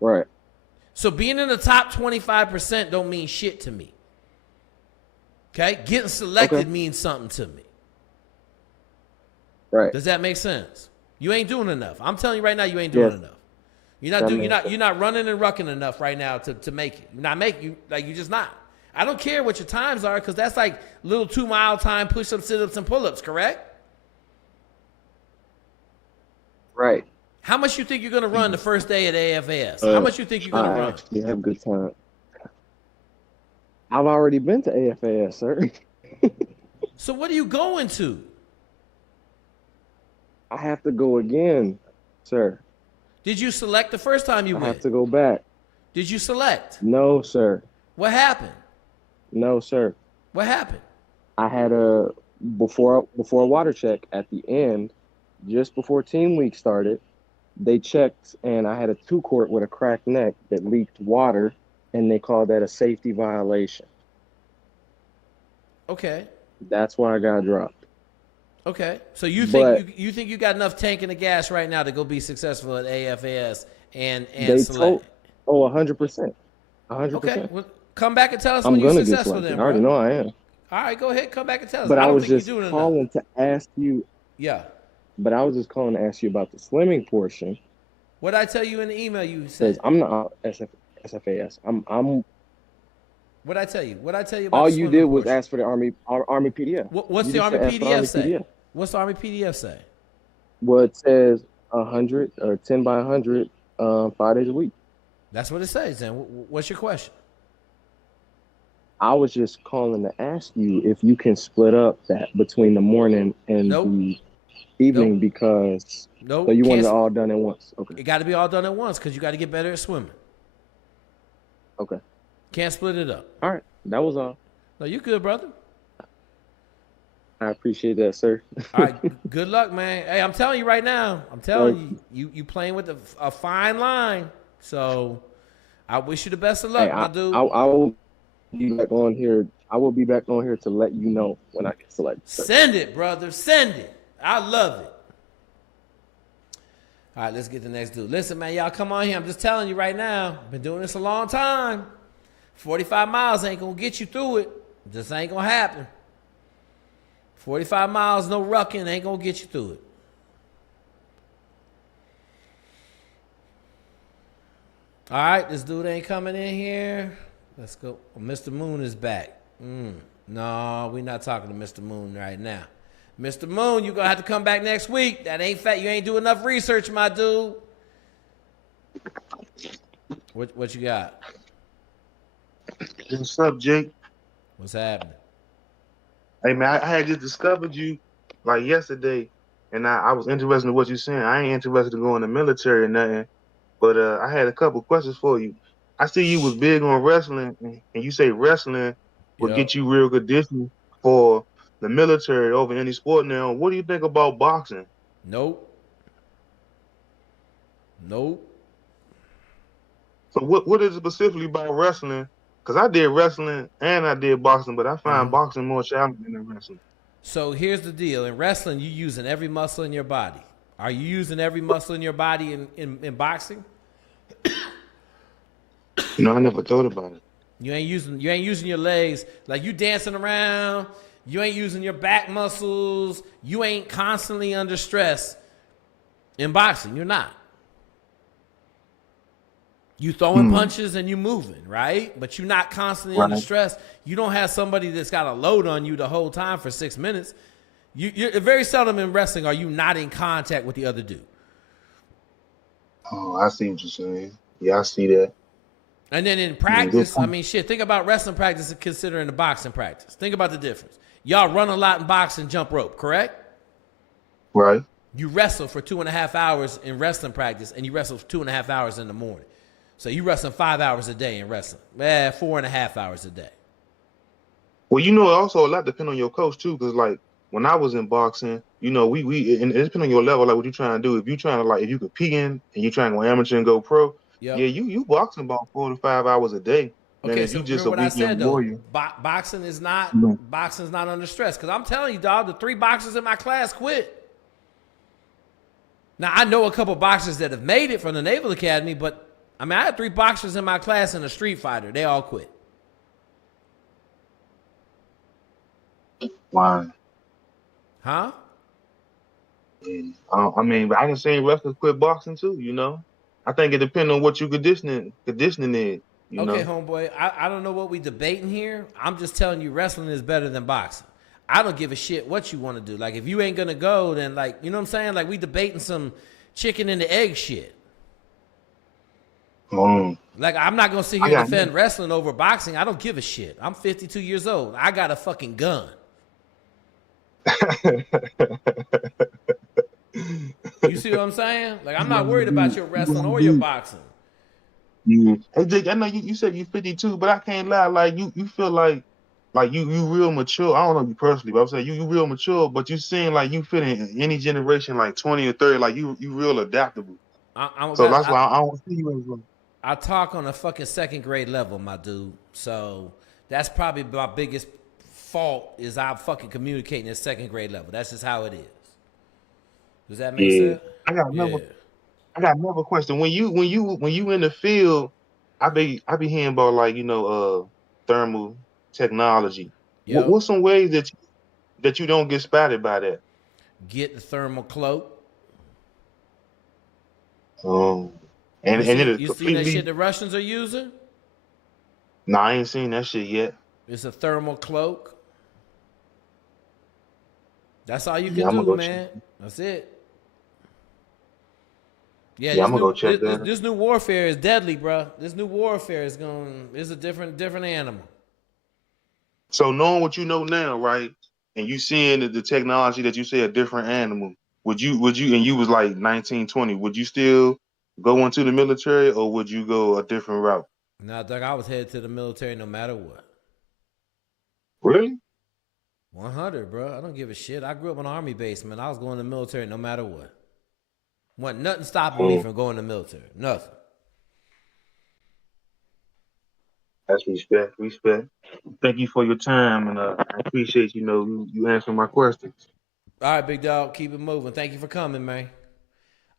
Right. So being in the top 25% don't mean shit to me. Okay? Getting selected means something to me. Right. Does that make sense? You ain't doing enough. I'm telling you right now, you ain't doing enough. You're not running and rucking enough right now to make it. You're just not. I don't care what your times are, because that's like little 2 mile time push-ups, sit-ups, and pull-ups, correct? Right. How much you think you're gonna run the first day at AFAS? How much you think you're gonna run? I actually have a good time. I've already been to AFAS, sir. So what are you going to? I have to go again, sir. Did you select the first time you went? I have to go back. Did you select? No, sir. What happened? No, sir. What happened? I had a before a water check at the end, just before team week started. They checked, and I had a 2-quart with a cracked neck that leaked water, and they called that a safety violation. Okay. That's why I got dropped. Okay. So you think you got enough tank in the gas right now to go be successful at AFAS and select? 100%. 100%. Okay. Well, come back and tell us when you're successful then, bro. I already know I am. All right, go ahead. Come back and tell us. But I was just calling to ask you. Yeah. But I was just calling to ask you about the swimming portion. What did I tell you in the email you said? I'm not SFAS. I'm. What did I tell you? What did I tell you about all the you did was portion? ask for the Army PDF. What's the Army PDF say? PDF. What's the Army PDF say? Well, it says 100 or 10 by 100, 5 days a week. That's what it says. Then what's your question? I was just calling to ask you if you can split up that between the morning and the evening because so you want it all done at once. Okay. It got to be all done at once because you got to get better at swimming. Okay. Can't split it up. All right. That was all. No, you good, brother. I appreciate that, sir. All right. Good luck, man. Hey, I'm telling you right now. I'm telling you playing with a fine line. So I wish you the best of luck, my dude. I will be back on here. I will be back on here to let you know when I get selected. Send it, brother. Send it. I love it. All right, let's get the next dude. Listen, man, y'all come on here. I'm just telling you right now. Been doing this a long time. 45 miles ain't going to get you through it. Just ain't going to happen. 45 miles, no rucking, ain't going to get you through it. All right, this dude ain't coming in here. Let's go. Oh, Mr. Moon is back. No, we're not talking to Mr. Moon right now. Mr. Moon, you're going to have to come back next week. That ain't fat. You ain't do enough research, my dude. What you got? What's up, Jake? What's happening? Hey, man, I had just discovered you like yesterday, and I was interested in what you're saying. I ain't interested in going in the military or nothing, but I had a couple questions for you. I see you was big on wrestling, and you say wrestling will get you real conditioning for the military over any sport now. What do you think about boxing? Nope. So what is it specifically about wrestling? Because I did wrestling and I did boxing, but I find boxing more challenging than wrestling. So here's the deal. In wrestling, you're using every muscle in your body. Are you using every muscle in your body in boxing? I never thought about it. You ain't using your legs. Like you dancing around. You ain't using your back muscles. You ain't constantly under stress in boxing. You're not. You throwing punches and you moving, right? But you're not constantly under stress. You don't have somebody that's got a load on you the whole time for 6 minutes. You're very seldom in wrestling are you not in contact with the other dude. Oh, I see what you're saying. Yeah, I see that. And then in practice, I mean, shit, think about wrestling practice and considering the boxing practice. Think about the difference. Y'all run a lot in boxing, jump rope, correct? Right. You wrestle for 2.5 hours in wrestling practice, and you wrestle for 2.5 hours in the morning. So you wrestling 5 hours a day in wrestling. 4.5 hours a day. Well, you know, also a lot depend on your coach too, because like when I was in boxing, you know, we and it depends on your level, like what you trying to do. If you trying to like if you competing and you trying to go amateur and go pro, Yep. yeah, you boxing about 4 to 5 hours a day. Man, Okay, if so you just remember a what I said weekend though. warrior, Boxing is not Mhm. under stress. Cause I'm telling you, dog, the 3 boxers in my class quit. Now I know a couple boxers that have made it from the Naval Academy, but I mean I had 3 boxers in my class and a street fighter. They all quit. wow. Huh? I mean, but I can see wrestlers quit boxing too. You know, I think it depends on what you conditioning is. You Okay, know, homeboy, I don't know what we debating here. I'm just telling you wrestling is better than boxing. I don't give a shit what you want to do. Like, if you ain't going to go, then, like, you know what I'm saying? Like, we debating some chicken and the egg shit. Like, I'm not going to sit here and defend wrestling over boxing. I don't give a shit. I'm 52 years old. I got a fucking gun. You see what I'm saying? Like, I'm not worried about your wrestling or your boxing. Yeah. Hey Jake, I know you said you 52, but I can't lie. Like you feel like you real mature. I don't know you personally, but I'm saying you real mature. But you seem like you fit in any generation, like 20 or 30. Like you real adaptable. So that's why I don't see you as well. I talk on a fucking 2nd grade level, my dude. So that's probably my biggest fault is I fucking communicating at 2nd grade level. That's just how it is. Does that make sense? I got another question. When you in the field, I be hearing about like thermal technology. Yep. What's some ways that you don't get spatted by that? Get the thermal cloak. And it you completely. See that shit the Russians are using? No, I ain't seen that shit yet. It's a thermal cloak. That's all you can do, man. That's it. Yeah, I'm gonna go check that. This new warfare is deadly, bro. This new warfare is a different animal. So knowing what you know now, right, and you seeing the technology that you say a different animal, would you and you was like 19, 20, would you still go into the military or would you go a different route? Nah, Doug, I was headed to the military no matter what. Really? 100, bro. I don't give a shit. I grew up on an army base, man. I was going to the military no matter what. Wasn't nothing stopping me from going to the military. Nothing. That's respect. Thank you for your time, and I appreciate you answering my questions. All right, big dog. Keep it moving. Thank you for coming, man.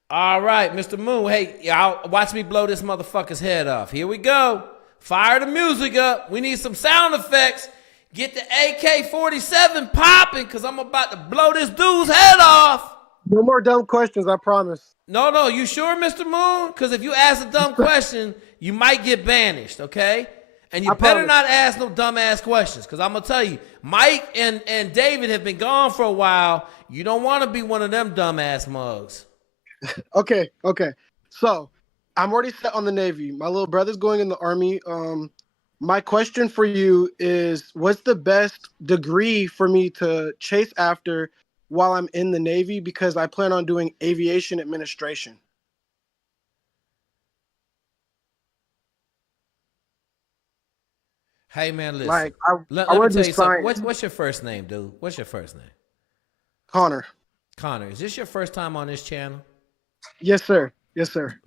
All right, Mr. Moon. Hey, y'all, watch me blow this motherfucker's head off. Here we go. Fire the music up. We need some sound effects. Get the AK-47 popping, because I'm about to blow this dude's head off. No more dumb questions, I promise. No, you sure, Mr. Moon? Because if you ask a dumb question, you might get banished, okay? And you better not ask no dumbass questions, because I'm going to tell you, Mike and David have been gone for a while. You don't want to be one of them dumbass mugs. Okay. So, I'm already set on the Navy. My little brother's going in the Army. My question for you is, what's the best degree for me to chase after while I'm in the Navy? Because I plan on doing aviation administration. Hey, man, listen. Like, let me tell you something. What's your first name, dude? What's your first name? Connor. Connor, is this your first time on this channel? Yes, sir.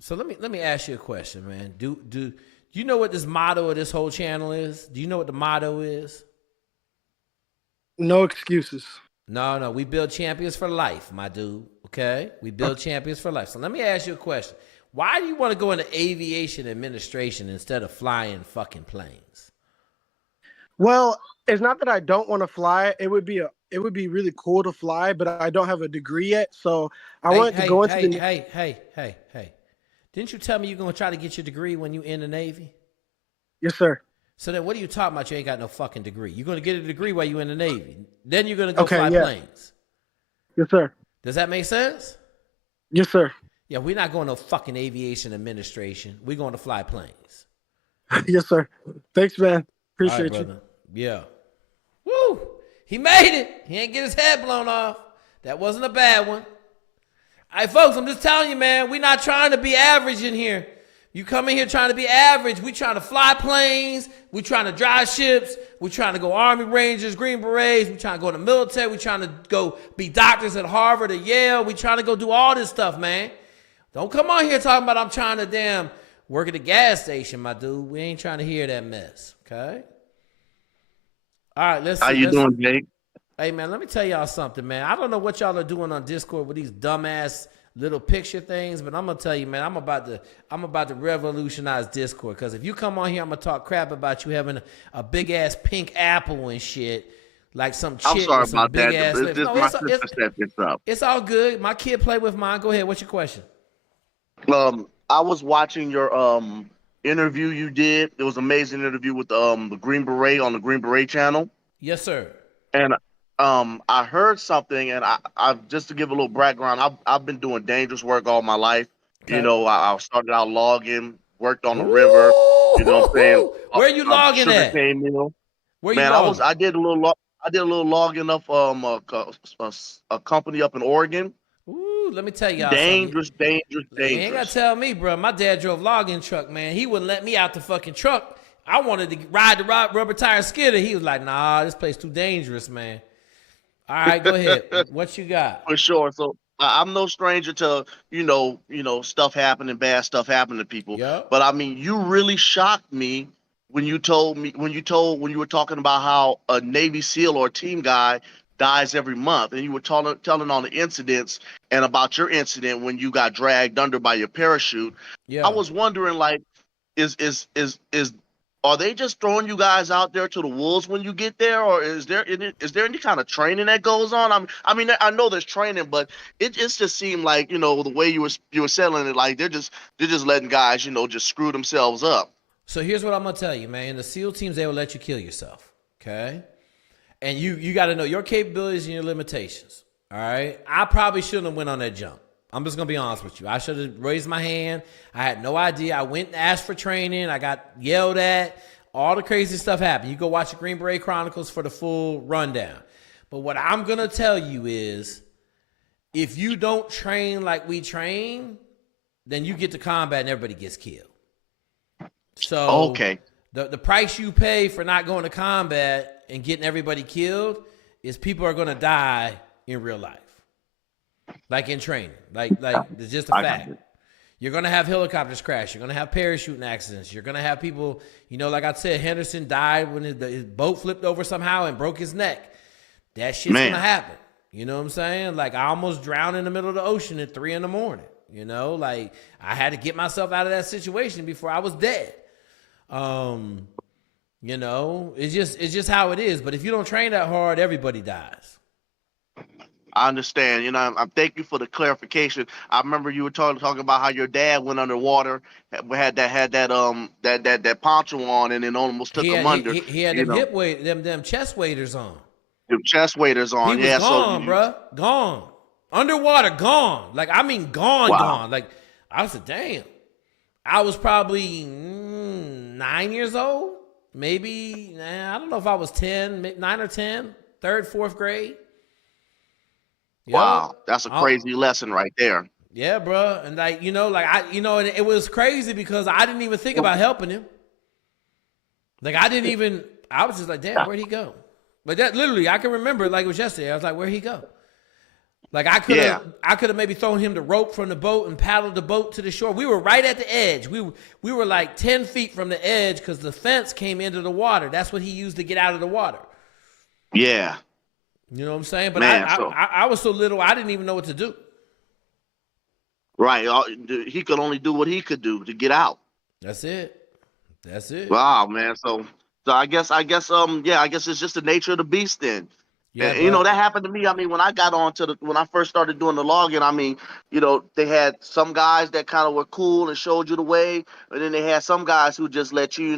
So let me ask you a question, man. Do you know what this motto of this whole channel is? Do you know what the motto is? No excuses. No. We build champions for life, my dude. Okay? We build champions for life. So let me ask you a question. Why do you want to go into aviation administration instead of flying fucking planes? Well, it's not that I don't want to fly. It would be really cool to fly, but I don't have a degree yet. So I wanted to go into the. Hey. Didn't you tell me you're going to try to get your degree when you in the Navy? Yes, sir. So then what are you talking about? You ain't got no fucking degree. You're going to get a degree while you're in the Navy. Then you're going to go fly planes. Yes, sir. Does that make sense? Yes, sir. Yeah, we're not going to fucking aviation administration. We're going to fly planes. Yes, sir. Thanks, man. Appreciate you. Yeah. Woo! He made it. He ain't get his head blown off. That wasn't a bad one. All right, folks, I'm just telling you, man, we're not trying to be average in here. You come in here trying to be average. We trying to fly planes. We trying to drive ships. We trying to go Army Rangers, Green Berets. We trying to go to the military. We trying to go be doctors at Harvard or Yale. We trying to go do all this stuff, man. Don't come on here talking about I'm trying to damn work at a gas station, my dude. We ain't trying to hear that mess, okay? All right, let's see. How you doing, Jake? Hey, man, let me tell y'all something, man. I don't know what y'all are doing on Discord with these dumbass little picture things, but I'm gonna tell you, man, I'm about to revolutionize Discord. Because if you come on here, I'm gonna talk crap about you having a big ass pink apple and shit, like some chick. I'm sorry with some about big that. ass lips. My No, sister set this up. it's all good. My kid played with mine. Go ahead. What's your question? I was watching your interview you did. It was an amazing interview with the Green Beret on the Green Beret channel. Yes, sir. And I heard something, and I just to give a little background, I've been doing dangerous work all my life. Okay. You know, I started out logging, worked on the river. You know what I'm saying? Where you logging at? Mill. Where you Man, logging? I did a little logging up a company up in Oregon. Ooh, let me tell y'all dangerous. You ain't gotta tell me, bro. My dad drove logging truck, man. He wouldn't let me out the fucking truck. I wanted to ride the rubber tire skidder. He was like, nah, this place too dangerous, man. All right, go ahead. What you got? For sure. So I'm no stranger to, stuff happening, bad stuff happening to people. Yep. But I mean, you really shocked me when you were talking about how a Navy SEAL or a team guy dies every month, and you were telling on the incidents and about your incident when you got dragged under by your parachute. Yeah. I was wondering, like, are they just throwing you guys out there to the wolves when you get there, or is there any kind of training that goes on? I mean, I know there's training, but it just seemed like, the way you were selling it, like they're just letting guys, just screw themselves up. So here's what I'm gonna tell you, man. In the SEAL teams, they will let you kill yourself, okay? And you got to know your capabilities and your limitations. All right. I probably shouldn't have went on that jump. I'm just gonna be honest with you. I should have raised my hand. I had no idea. I went and asked for training. I got yelled at. All the crazy stuff happened. You go watch the Green Beret Chronicles for the full rundown. But what I'm gonna tell you is, if you don't train like we train, then you get to combat and everybody gets killed. So okay. The price you pay for not going to combat and getting everybody killed is people are gonna die in real life. Like in training, like it's just a fact. You're gonna have helicopters crash. You're gonna have parachuting accidents. You're gonna have people, like I said, Henderson died when his boat flipped over somehow and broke his neck. That shit's gonna happen. You know what I'm saying? Like I almost drowned in the middle of the ocean at 3 a.m. Like I had to get myself out of that situation before I was dead. It's just how it is. But if you don't train that hard, everybody dies. I understand. I thank you for the clarification. I remember you were talking about how your dad went underwater, had that poncho on, and then almost took him under. He had them hip weight, them chest waders on. Them chest waders on. He was gone, bro. Gone. Underwater, gone. Like I mean, gone, wow. Gone. Like I said, damn. I was probably 9 years old, maybe. I don't know if I was 10, 9 or 10, 3rd, 4th grade. Wow, that's a crazy lesson right there. Yeah, bro. And it was crazy because I didn't even think about helping him. Like I was just like, damn, where'd he go? But that literally, I can remember it like it was yesterday. I was like, where'd he go? Like I could have maybe thrown him the rope from the boat and paddled the boat to the shore. We were right at the edge. We were like 10 feet from the edge because the fence came into the water. That's what he used to get out of the water. Yeah. You know what I'm saying? But Man, I was so little, I didn't even know what to do. Right. He could only do what he could do to get out. That's it. Wow, man. So I guess it's just the nature of the beast then. Yeah, and, that happened to me. I mean, when I got on when I first started doing the logging, I mean, they had some guys that kind of were cool and showed you the way. And then they had some guys who just let you,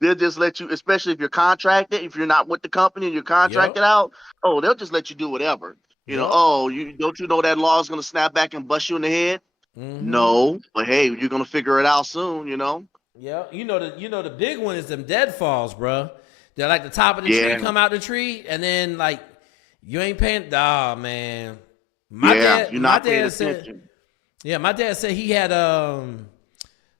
they'll just let you, especially if you're contracted, if you're not with the company and you're contracted out, they'll just let you do whatever. Don't you know that law is going to snap back and bust you in the head? Mm-hmm. No, but hey, you're going to figure it out soon, Yeah, the big one is them deadfalls, bro. They're like the top of the tree, come out the tree, and then like you ain't paying. Oh man, my dad said he had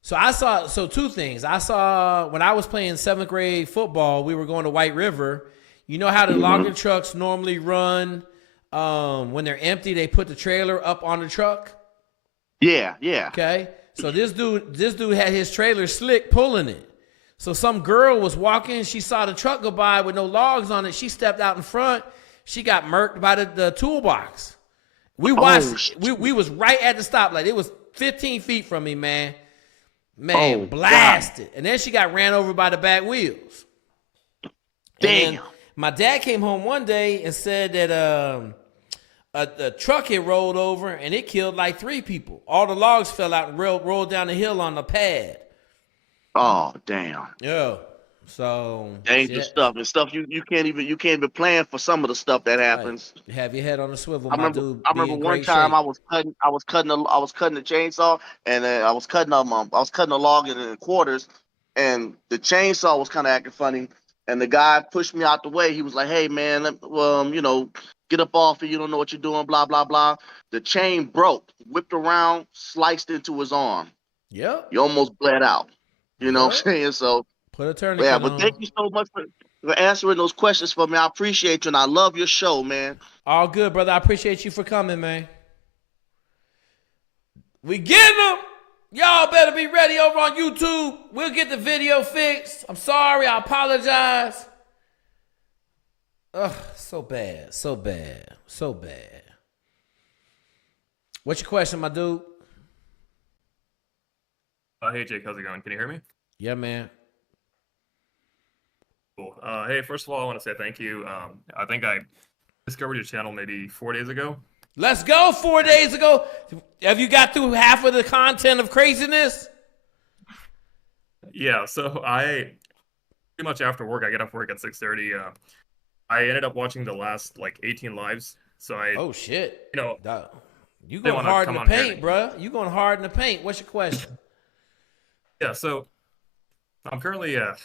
So two things. I saw when I was playing 7th grade football, we were going to White River. You know how the logging trucks normally run when they're empty, they put the trailer up on the truck? Yeah. Okay. So this dude had his trailer slick pulling it. So some girl was walking, she saw the truck go by with no logs on it. She stepped out in front. She got murked by the toolbox. We watched. We was right at the stoplight. It was 15 feet from me, man. Blasted. And then she got ran over by the back wheels. Damn. My dad came home one day and said that a truck had rolled over and it killed like 3 people. All the logs fell out and rolled down the hill on the pad. Oh, damn. Yeah. So dangerous stuff and stuff you can't even plan for some of the stuff that happens. Right. Have your head on the swivel, I remember one time I was cutting the chainsaw, and I was cutting a log in quarters, and the chainsaw was kind of acting funny, and the guy pushed me out the way. He was like, "Hey man, get up off it. You don't know what you're doing." Blah blah blah. The chain broke, whipped around, sliced into his arm. Yep. He almost bled out. You know what I'm saying? So. Put a tourniquet on. But thank you so much for answering those questions for me. I appreciate you, and I love your show, man. All good, brother. I appreciate you for coming, man. We getting them. Y'all better be ready over on YouTube. We'll get the video fixed. I'm sorry. I apologize. Ugh, so bad. What's your question, my dude? Hey, Jake. How's it going? Can you hear me? Yeah, man. Cool. Hey, first of all, I want to say thank you. I think I discovered your channel maybe 4 days ago. Let's go. 4 days ago. Have you got through half of the content of craziness? Yeah. So I pretty much after work, I get off work at 6:30. I ended up watching the last 18 lives. So Oh shit. You they going wanna hard in come the on here. paint, bruh. You going hard in the paint. What's your question? Yeah. So I'm currently a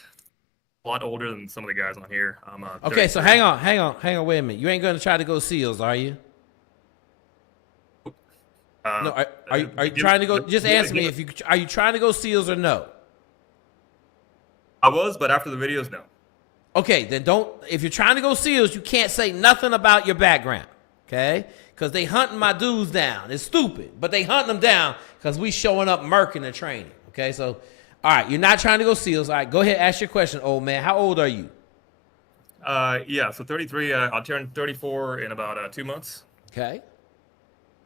lot older than some of the guys on here. I'm Okay, so 33. hang on, wait a minute. You ain't gonna try to go SEALs, are you? No, are you trying to go? Just answer me. Are you trying to go SEALs or no? I was, but after the videos, no. Okay, then don't. If you're trying to go SEALs, you can't say nothing about your background, okay? Because they hunting my dudes down. It's stupid, but they hunting them down because we showing up murking the training. Okay, so all right, you're not trying to go SEALs. All right, go ahead, ask your question, old man. How old are you? Yeah, so 33. I'll turn 34 in about 2 months. Okay.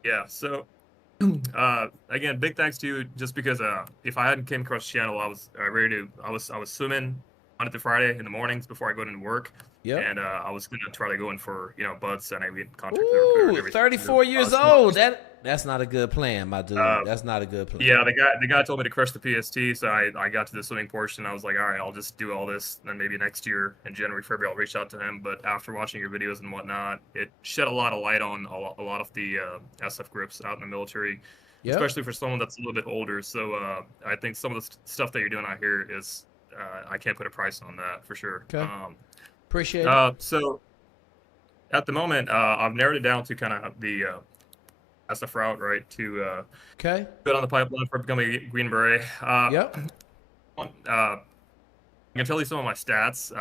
Yeah, so again, big thanks to you, just because if I hadn't came across the channel, I was ready to. I was swimming Monday to Friday in the mornings before I go into work. Yeah. And I was gonna try to go in for buds, and I get contact. Ooh, 34 years old. That's not a good plan, my dude. That's not a good plan. Yeah, the guy told me to crush the PST, so I got to the swimming portion. I was like, all right, I'll just do all this, and then maybe next year in January, February, I'll reach out to him. But after watching your videos and whatnot, it shed a lot of light on a lot of the SF grips out in the military, especially for someone that's a little bit older. So I think some of the stuff that you're doing out here is I can't put a price on that for sure. Okay. Appreciate it. So at the moment, I've narrowed it down to kind of the SF route, right? To okay. Good on the pipeline for becoming a Green Beret. Yep. I can tell you some of my stats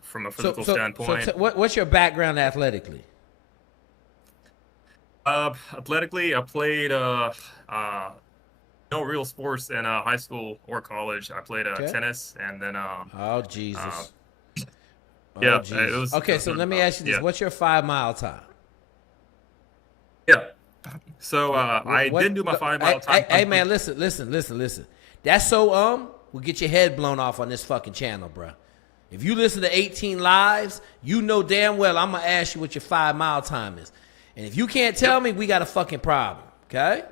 from a physical standpoint. So what's your background athletically? Athletically, I played no real sports in high school or college. I played tennis, and then oh Jesus. Yeah, Jesus. it was okay. So let me ask you this: what's your 5 mile time? Yeah. So I did do my 5 mile time. Hey man, listen. That's so will get your head blown off on this fucking channel, bro. If you listen to 18 lives, you know damn well I'm gonna ask you what your 5 mile time is, and if you can't tell me, we got a fucking problem. Okay.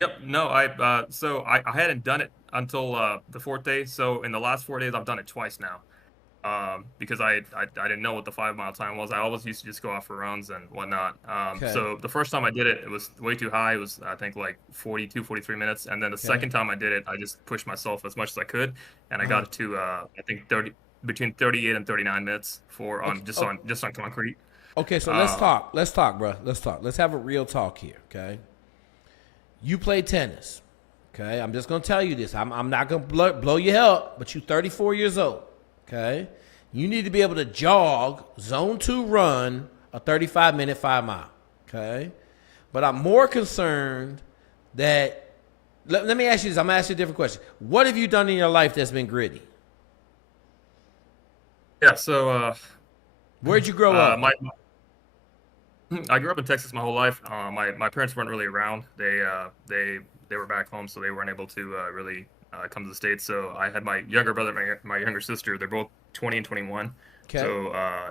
Yep. No, I hadn't done it until the 4th day. So in the last 4 days, I've done it twice now. Because I didn't know what the 5 mile time was. I always used to just go out for runs and whatnot. So the first time I did it, it was way too high. It was, I think, like 42, 43 minutes. And then the second time I did it, I just pushed myself as much as I could. And I got it to, I think, between 38 and 39 minutes on concrete. Okay, so let's talk. Let's talk, bro. Let's talk. Let's have a real talk here, okay? You play tennis, Okay, I'm just gonna tell you this. I'm not gonna blow your head up, but you're 34 years old. Okay, you need to be able to jog, zone 2 run a 35-minute 5 mile. Okay, but I'm more concerned that let me ask you this. I'm gonna ask you a different question. What have you done in your life that's been gritty? Yeah. So where'd you grow up? I grew up in Texas my whole life. My parents weren't really around. They were back home, so they weren't able to really come to the States. So I had my younger brother, my younger sister. They're both 20 and 21. Okay. So I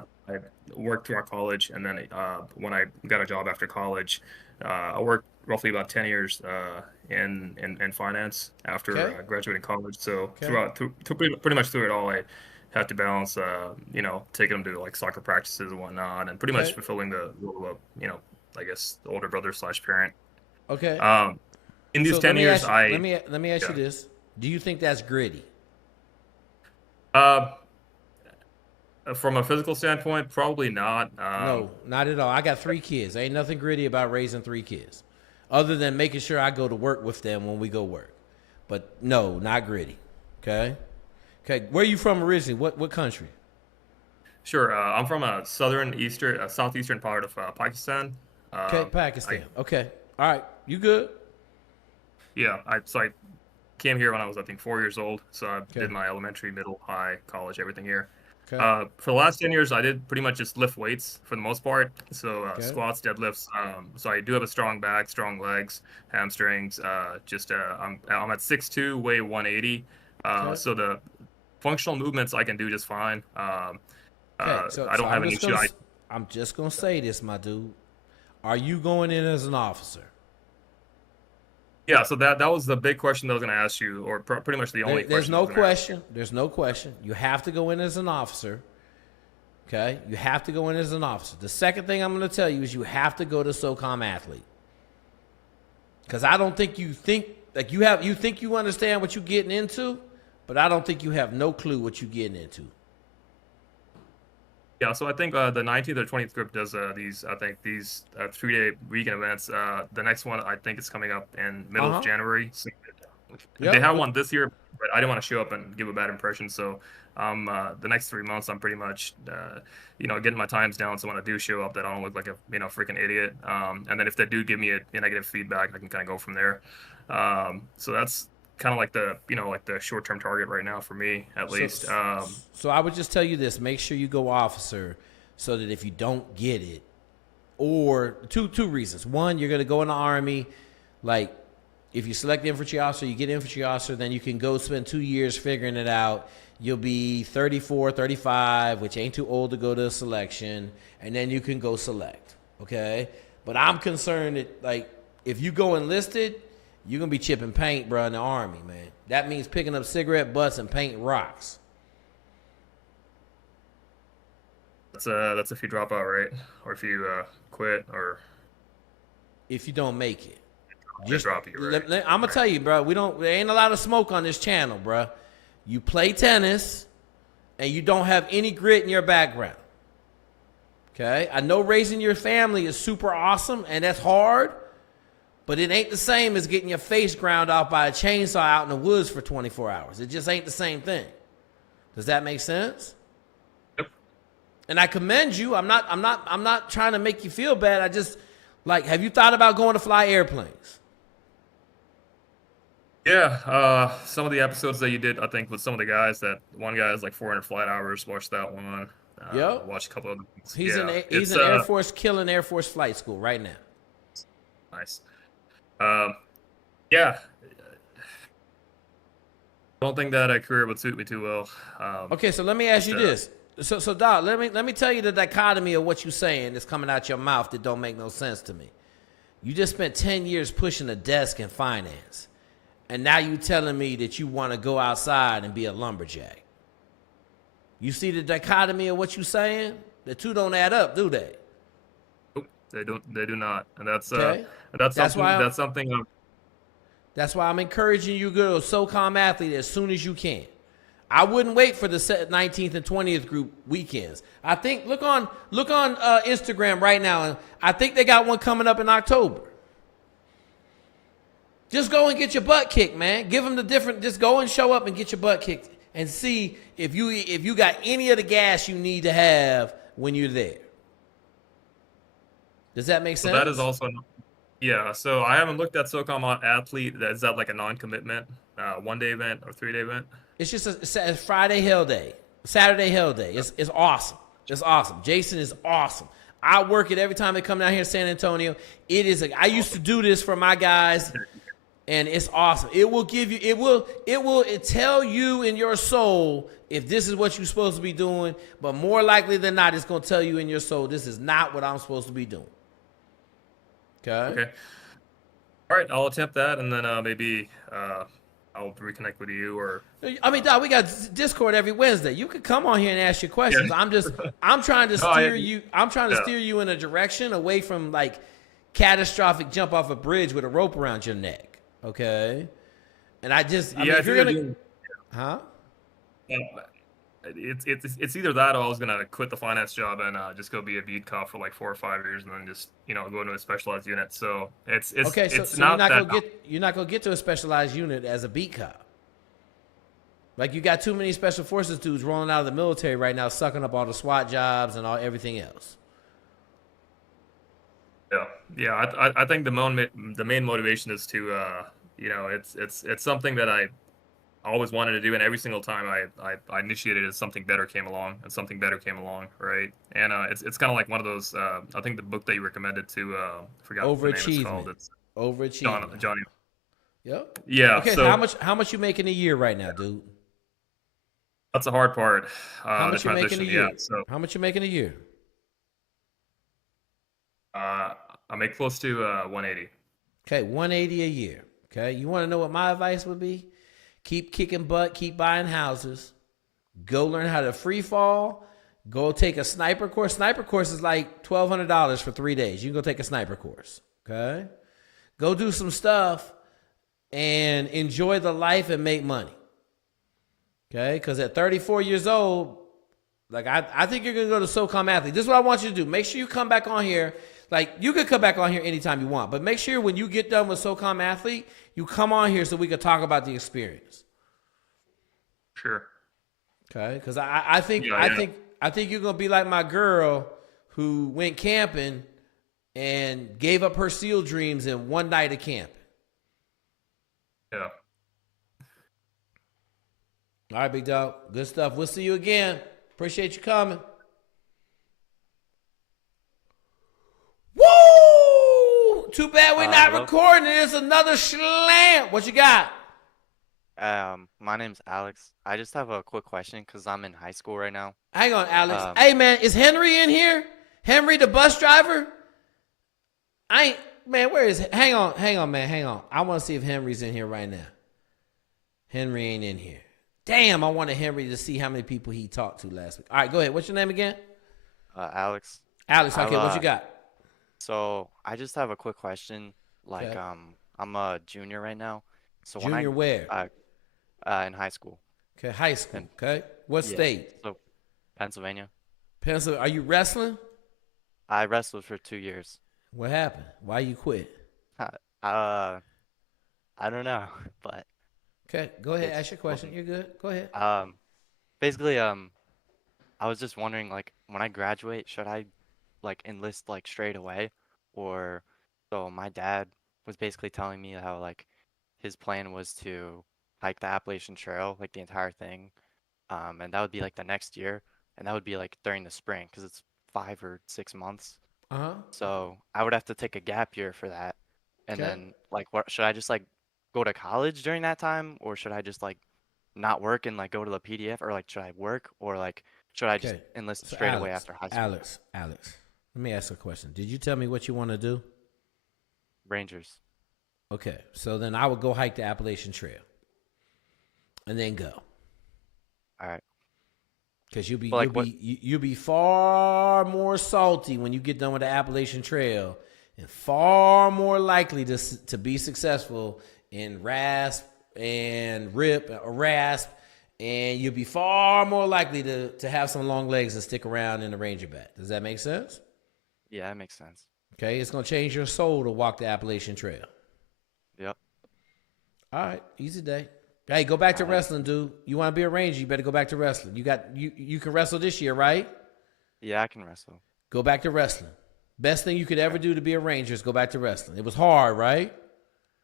worked throughout college, and then when I got a job after college, I worked roughly about 10 years in finance after graduating college. So pretty much through it all, I had to balance, taking them to like soccer practices and whatnot, and pretty much fulfilling the role of, I guess the older brother / parent. Okay. In these 10 years, let me ask you this: do you think that's gritty? From a physical standpoint, probably not. No, not at all. I got 3 kids. Ain't nothing gritty about raising 3 kids, other than making sure I go to work with them when we go work. But no, not gritty. Okay. Okay, where are you from originally? What country? Sure, I'm from a southeastern part of Pakistan. Okay, Pakistan. Okay, all right, you good? Yeah, I came here when I was, I think, 4 years old. So I did my elementary, middle, high, college, everything here. Okay. For the last 10 years, I did pretty much just lift weights for the most part. So squats, deadlifts. So I do have a strong back, strong legs, hamstrings. I'm at 6'2", weigh 180. So the functional movements I can do just fine. I don't have an issue. I'm just gonna say this, my dude. Are you going in as an officer? Yeah, so that was the big question that I was going to ask you, or pretty much the only question. There's no question. You have to go in as an officer. Okay? You have to go in as an officer. The second thing I'm going to tell you is you have to go to SOCOM athlete. Because I don't think you think you understand what you're getting into, but I don't think you have no clue what you're getting into. Yeah, so I think the 19th or 20th group does these 3-day weekend events. The next one I think is coming up in middle of January. So they have one this year, but I didn't want to show up and give a bad impression. So the next 3 months I'm pretty much getting my times down. So when I do show up, that I don't look like a freaking idiot. And then if they do give me a negative feedback, I can kind of go from there. So that's kind of like the short-term target right now for me, at least. So I would just tell you this: make sure you go officer, so that if you don't get it, or two reasons. One, you're going to go in the Army. Like, if you select infantry officer, you get infantry officer, then you can go spend 2 years figuring it out. You'll be 34, 35, which ain't too old to go to a selection, and then you can go select. Okay, but I'm concerned that, like, if you go enlisted, you're going to be chipping paint, bro, in the Army, man. That means picking up cigarette butts and painting rocks. That's if you drop out, right? Or if you quit, or if you don't make it. Just drop you, right? I'm going to tell you, bro, there ain't a lot of smoke on this channel, bro. You play tennis, and you don't have any grit in your background. Okay? I know raising your family is super awesome, and that's hard. But it ain't the same as getting your face ground off by a chainsaw out in the woods for 24 hours. It just ain't the same thing. Does that make sense? Yep. And I commend you. I'm not trying to make you feel bad. I just, like, have you thought about going to fly airplanes? Yeah, some of the episodes that you did, I think, with some of the guys, that one guy has like 400 flight hours. Watched that one. Yep. Watched a couple of them. He's in Air Force, killing Air Force flight school right now. Nice. Yeah. I don't think that career would suit me too well. Okay, so let me ask you this. So Doc, let me tell you the dichotomy of what you're saying that's coming out your mouth that don't make no sense to me. You just spent 10 years pushing a desk in finance, and now you telling me that you want to go outside and be a lumberjack. You see the dichotomy of what you're saying? The two don't add up, do they? Nope, they do not, and that's okay. That's something. That's why I'm encouraging you to go to SOCOM athlete as soon as you can. I wouldn't wait for the 19th and 20th group weekends. I think look on Instagram right now, and I think they got one coming up in October. Just go and get your butt kicked, man. Give them the different. Just go and show up and get your butt kicked, and see if you got any of the gas you need to have when you're there. Does that make sense? So that is also, yeah. So I haven't looked at SOCOM Athlete. Is that like a non-commitment, 1-day event or 3-day event? It's just a Friday Hell Day, Saturday Hell Day. It's awesome. It's awesome. Jason is awesome. I work it every time they come down here to San Antonio. I used to do this for my guys, and it's awesome. It will give you, it will tell you in your soul if this is what you're supposed to be doing, but more likely than not, it's going to tell you in your soul, this is not what I'm supposed to be doing. Okay. All right, I'll attempt that, and then maybe I'll reconnect with you, or I mean, Doc, we got Discord every Wednesday. You could come on here and ask your questions. Yeah. I'm trying to steer you. I'm trying to steer you in a direction away from like catastrophic jump off a bridge with a rope around your neck. Okay. And I mean, if you're gonna, huh? It's either that, or I was gonna quit the finance job and just go be a beat cop for like 4 or 5 years, and then just go into a specialized unit. So it's okay. So you're not gonna get to a specialized unit as a beat cop. Like, you got too many special forces dudes rolling out of the military right now, sucking up all the SWAT jobs and everything else. Yeah. I think the main motivation is to it's something that I always wanted to do, and every single time I initiated it, something better came along, and something better came along, right? And it's kind of like one of those. I think the book that you recommended to forgot what the name is called. It's Overachievement. Johnny. Yep. Yeah. Okay. So how much you making a year right now, dude? That's the hard part. How much you making a year? Yeah, so how much you making a year? I make close to 180. Okay, 180 a year. Okay, you want to know what my advice would be? Keep kicking butt, keep buying houses, go learn how to free fall, go take a sniper course. Sniper course is like $1,200 for 3 days. You can go take a sniper course, okay? Go do some stuff and enjoy the life and make money, okay? Because at 34 years old, like I think you're going to go to SOCOM Athlete. This is what I want you to do. Make sure you come back on here. Like, you could come back on here anytime you want, but make sure when you get done with SOCOM Athlete, you come on here so we could talk about the experience. Sure. Okay, because I think you're gonna be like my girl who went camping and gave up her SEAL dreams in one night of camping. Yeah. All right, big dog. Good stuff. We'll see you again. Appreciate you coming. Woo! Too bad we're not recording. It's another slam. What you got? My name's Alex. I just have a quick question because I'm in high school right now. Hang on, Alex. Hey, man, is Henry in here? Henry, the bus driver? Where is it? Hang on, man, hang on. I want to see if Henry's in here right now. Henry ain't in here. Damn, I wanted Henry to see how many people he talked to last week. All right, go ahead. What's your name again? Alex. Alex, okay, what you got? So I just have a quick question. Like, Okay. I'm a junior right now. So Junior where? In high school. Okay, high school. Okay, what state? So, Pennsylvania. Pennsylvania. Are you wrestling? I wrestled for 2 years. What happened? Why you quit? I don't know, but. Okay, go ahead. Ask your question. You're good. Go ahead. Basically, I was just wondering, like, when I graduate, should I, like, enlist, like, straight away? Or, so my dad was basically telling me how, like, his plan was to hike the Appalachian Trail, like, the entire thing. And that would be, like, the next year. And that would be, like, during the spring, because it's 5 or 6 months. Uh-huh. So I would have to take a gap year for that. And Okay. then, like, what should I just, like, go to college during that time? Or should I just, like, not work and, like, go to the PDF? Or, like, should I work? Or, like, should I just Okay. enlist So straight away after high school? Alex, let me ask a question. Did you tell me what you want to do? Rangers. Okay, so then I would go hike the Appalachian Trail, and then go. All right. Because you'll But, like, you'll be far more salty when you get done with the Appalachian Trail, and far more likely to be successful in RASP and RIP or RASP, and you'll be far more likely to have some long legs and stick around in the Ranger bat. Does that make sense? Yeah, that makes sense. Okay, it's gonna change your soul to walk the Appalachian Trail. Yep. All right, easy day. Hey, go back to wrestling, dude. You want to be a ranger? You better go back to wrestling. You can wrestle this year, right? Yeah, I can wrestle. Go back to wrestling. Best thing you could ever do to be a ranger is go back to wrestling. It was hard, right?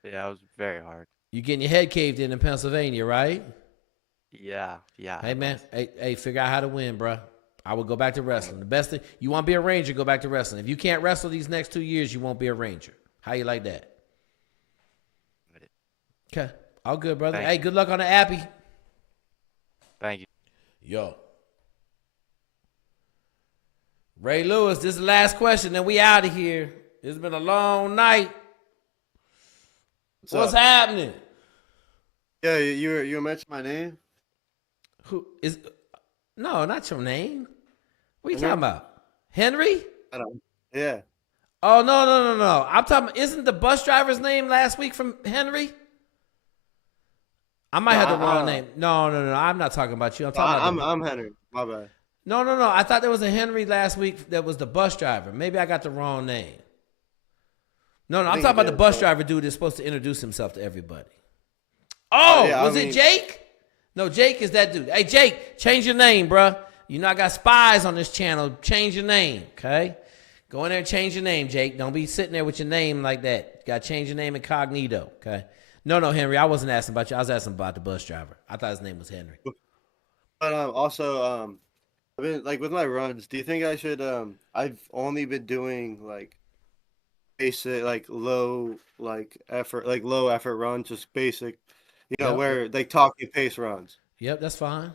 Yeah, it was very hard. You getting your head caved in Pennsylvania, right? Yeah. Hey man, hey, figure out how to win, bro. I would go back to wrestling. The best thing you want to be a ranger, go back to wrestling. If you can't wrestle these next 2 years, you won't be a ranger. How you like that? Okay, all good, brother. Hey, good luck on the appy. Thank you. Yo, Ray Lewis, this is the last question, then we out of here. It's been a long night. What's happening? Yeah, you mentioned my name. Who is? No, not your name. What are you talking about? Henry? I don't. Yeah. Oh no. I'm talking. Isn't the bus driver's name last week from Henry? I might have the wrong name. No. I'm not talking about you. I'm talking about. I'm Henry. My bad. No. I thought there was a Henry last week that was the bus driver. Maybe I got the wrong name. No. I'm talking about the bus driver dude that's supposed to introduce himself to everybody. Oh, yeah, was it Jake? No, Jake is that dude. Hey, Jake, change your name, bruh. You know I got spies on this channel. Change your name, okay? Go in there and change your name, Jake. Don't be sitting there with your name like that. You got to change your name incognito, okay? No, Henry, I wasn't asking about you. I was asking about the bus driver. I thought his name was Henry. But also, I've been like with my runs. Do you think I should? I've only been doing like basic, like low, low effort runs, just basic. You know, where like talking pace runs. Yep, that's fine.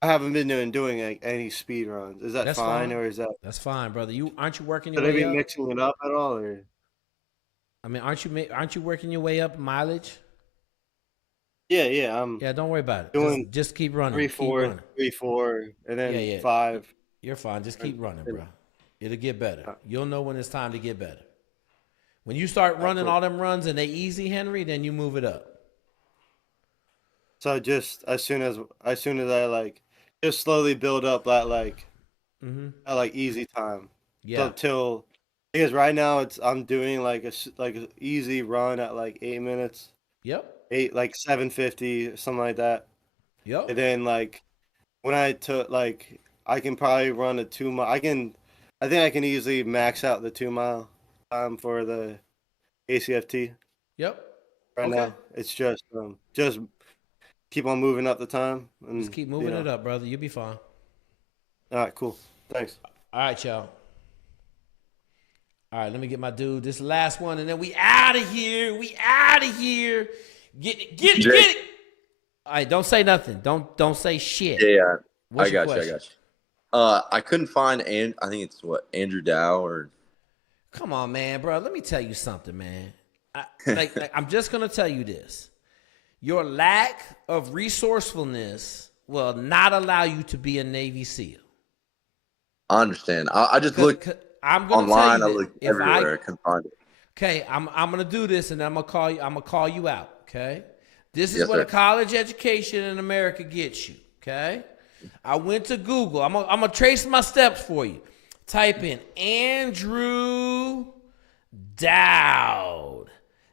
I haven't been doing like any speed runs. Is that that's fine, or is that? That's fine, brother. Aren't you working your way up? Should I be up? mixing it up at all, or? I mean, aren't you working your way up mileage? Yeah. Yeah, don't worry about it. Just keep running. 3, 4, and then 5. You're fine. Just keep running, bro. It'll get better. You'll know when it's time to get better. When you start running all them runs and they easy, Henry, then you move it up. So just as soon as I like just slowly build up that that like easy time. Yeah. So because right now I'm doing like an easy run at like 8 minutes. Yep. 8 like 7:50 something like that. Yep. And then like when I took like I can probably run a 2 mile. I think I can easily max out the 2 mile time for the ACFT. Yep. Right now it's just keep on moving up the time. And, just keep moving it up, brother. You'll be fine. All right, cool. Thanks. All right, y'all. All right, let me get my dude. This last one, and then we out of here. Get it. All right, don't say nothing. Don't say shit. Yeah, What's I got you. I couldn't find, I think it's Andrew Dow or. Come on, man, bro. Let me tell you something, man. I'm just gonna tell you this. Your lack of resourcefulness will not allow you to be a Navy SEAL. I understand. I just looked online. I looked everywhere. I couldn't find it. Okay, I'm gonna do this, and I'm gonna call you out. Okay, this is what a college education in America gets you. Okay, I went to Google. I'm gonna trace my steps for you. Type in Andrew Dowd,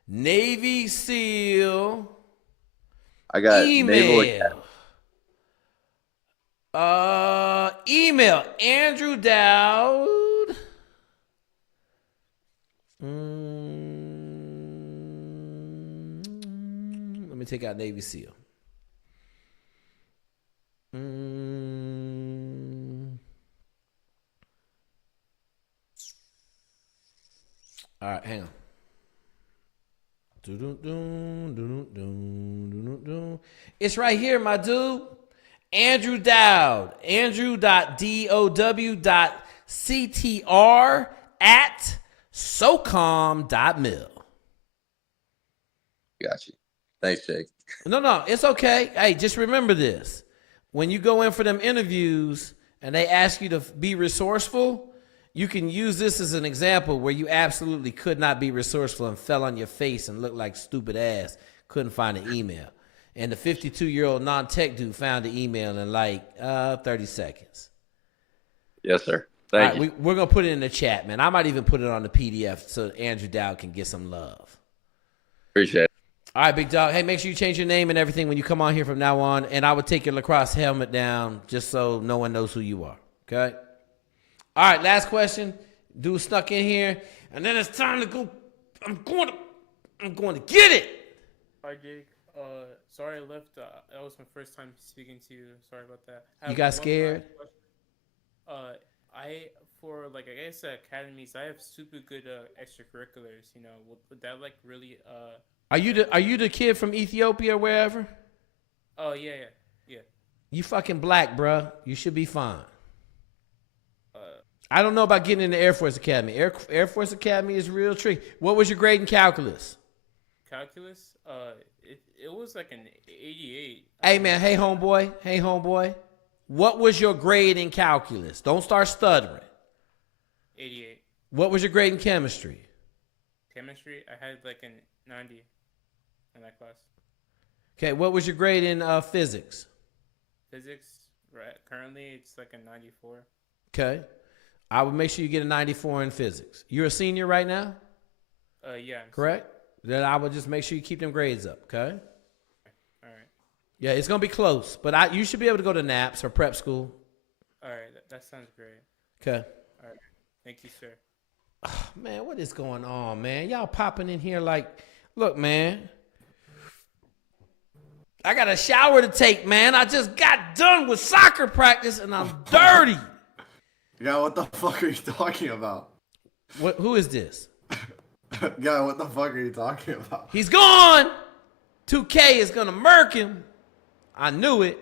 Navy SEAL. I got email. Email Andrew Dowd. Let me take out Navy SEAL. All right, hang on. It's right here, my dude. Andrew Dowd. Andrew.dow.ctr@socom.mil. Got you. Thanks, Jake. No, it's okay. Hey, just remember this. When you go in for them interviews and they ask you to be resourceful, you can use this as an example where you absolutely could not be resourceful and fell on your face and looked like stupid ass, couldn't find an email. And the 52-year-old non-tech dude found the email in like 30 seconds. Yes, sir. Thank you. We're going to put it in the chat, man. I might even put it on the PDF so Andrew Dowd can get some love. Appreciate it. All right, big dog. Hey, make sure you change your name and everything when you come on here from now on. And I would take your lacrosse helmet down just so no one knows who you are. Okay? All right, last question. Dude stuck in here. And then it's time to go. I'm going to get it. Hi, Jake. Sorry I left. That was my first time speaking to you. Sorry about that. You got scared? For like, I guess academies, I have super good extracurriculars. You know, would that like really Are you the kid from Ethiopia or wherever? Oh yeah. You fucking black, bruh. You should be fine. I don't know about getting in the Air Force Academy. Air Force Academy is real tricky. What was your grade in calculus? Calculus? It was like an 88. Hey man, hey homeboy. What was your grade in calculus? Don't start stuttering. 88. What was your grade in chemistry? Chemistry? I had like a 90 in that class. Okay, what was your grade in physics? Physics, right? Currently, it's like a 94. Okay. I would make sure you get a 94 in physics. You're a senior right now? Yeah. Correct? Then I would just make sure you keep them grades up, okay? All right. Yeah, it's going to be close, but you should be able to go to NAPS or prep school. All right, that sounds great. Okay. All right. Thank you, sir. Oh, man, what is going on, man? Y'all popping in here like, look, man. I got a shower to take, man. I just got done with soccer practice and I'm dirty. Yeah, what the fuck are you talking about? Who is this? Yeah, what the fuck are you talking about? He's gone. 2K is going to murk him. I knew it.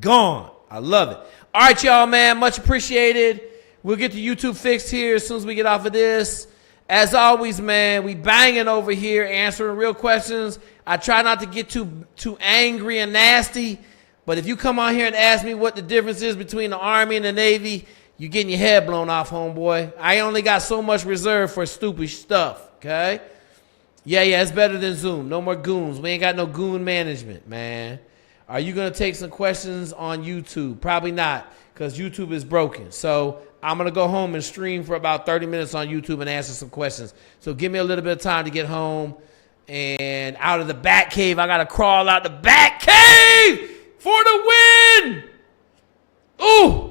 Gone. I love it. All right, y'all, man. Much appreciated. We'll get the YouTube fixed here as soon as we get off of this. As always, man, we banging over here, answering real questions. I try not to get too angry and nasty, but if you come on here and ask me what the difference is between the Army and the Navy, you're getting your head blown off, homeboy. I only got so much reserve for stupid stuff, okay? Yeah, it's better than Zoom. No more goons. We ain't got no goon management, man. Are you going to take some questions on YouTube? Probably not, because YouTube is broken. So I'm going to go home and stream for about 30 minutes on YouTube and answer some questions. So give me a little bit of time to get home. And out of the bat cave, I got to crawl out the bat cave for the win. Ooh.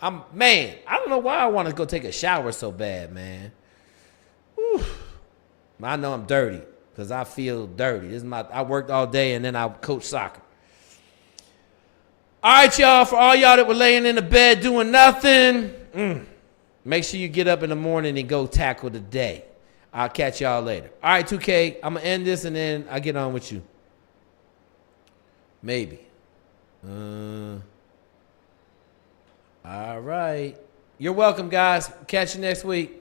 I don't know why I want to go take a shower so bad, man. Whew. I know I'm dirty because I feel dirty. I worked all day and then I coach soccer. All right, y'all. For all y'all that were laying in the bed doing nothing, make sure you get up in the morning and go tackle the day. I'll catch y'all later. All right, 2K. I'm going to end this and then I'll get on with you. Maybe. All right. You're welcome, guys. Catch you next week.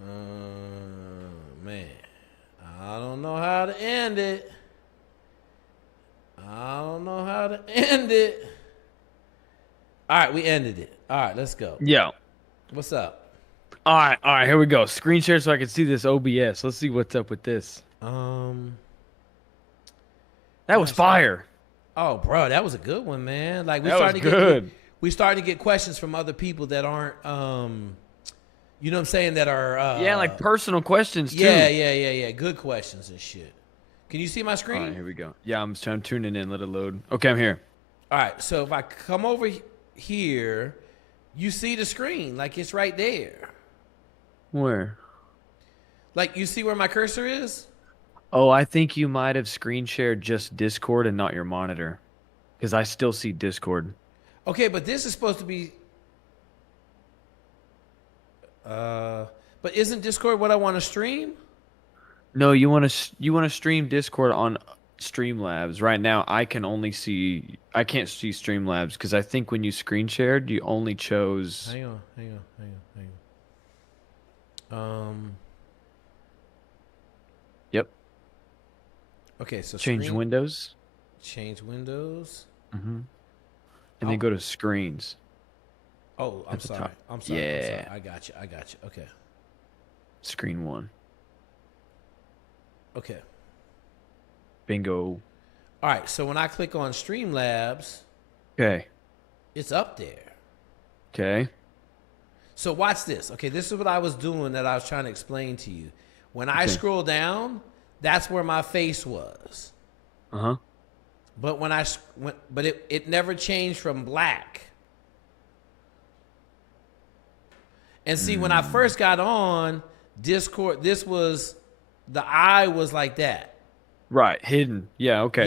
Man. I don't know how to end it. All right, we ended it. All right, let's go. Yo. What's up? All right, here we go. Screen share so I can see this OBS. Let's see what's up with this. That was fire. Oh, bro, that was a good one, man. Like we starting to get questions from other people that aren't, you know what I'm saying, that are like personal questions too. Yeah. Good questions and shit. Can you see my screen? All right, here we go. Yeah, I'm tuning in. Let it load. Okay, I'm here. All right, so if I come over here, you see the screen, like it's right there. Where? Like you see where my cursor is? Oh, I think you might have screen shared just Discord and not your monitor. Because I still see Discord. Okay, but this is supposed to be... but isn't Discord what I want to stream? No, you want to stream Discord on Streamlabs. Right now, I can't see Streamlabs because I think when you screen shared, you only chose... Hang on. Yep. Okay, so change windows. Change windows. Mm-hmm. And then go to screens. Oh, I'm sorry. Yeah. I got you. Okay. Screen 1. Okay. Bingo. All right, so when I click on Streamlabs, okay, it's up there. Okay. So watch this. Okay, this is what I was doing that I was trying to explain to you. When I scroll down, that's where my face was. Uh-huh. But it never changed from black. And see, when I first got on Discord, the eye was like that. Right, hidden. Yeah, okay.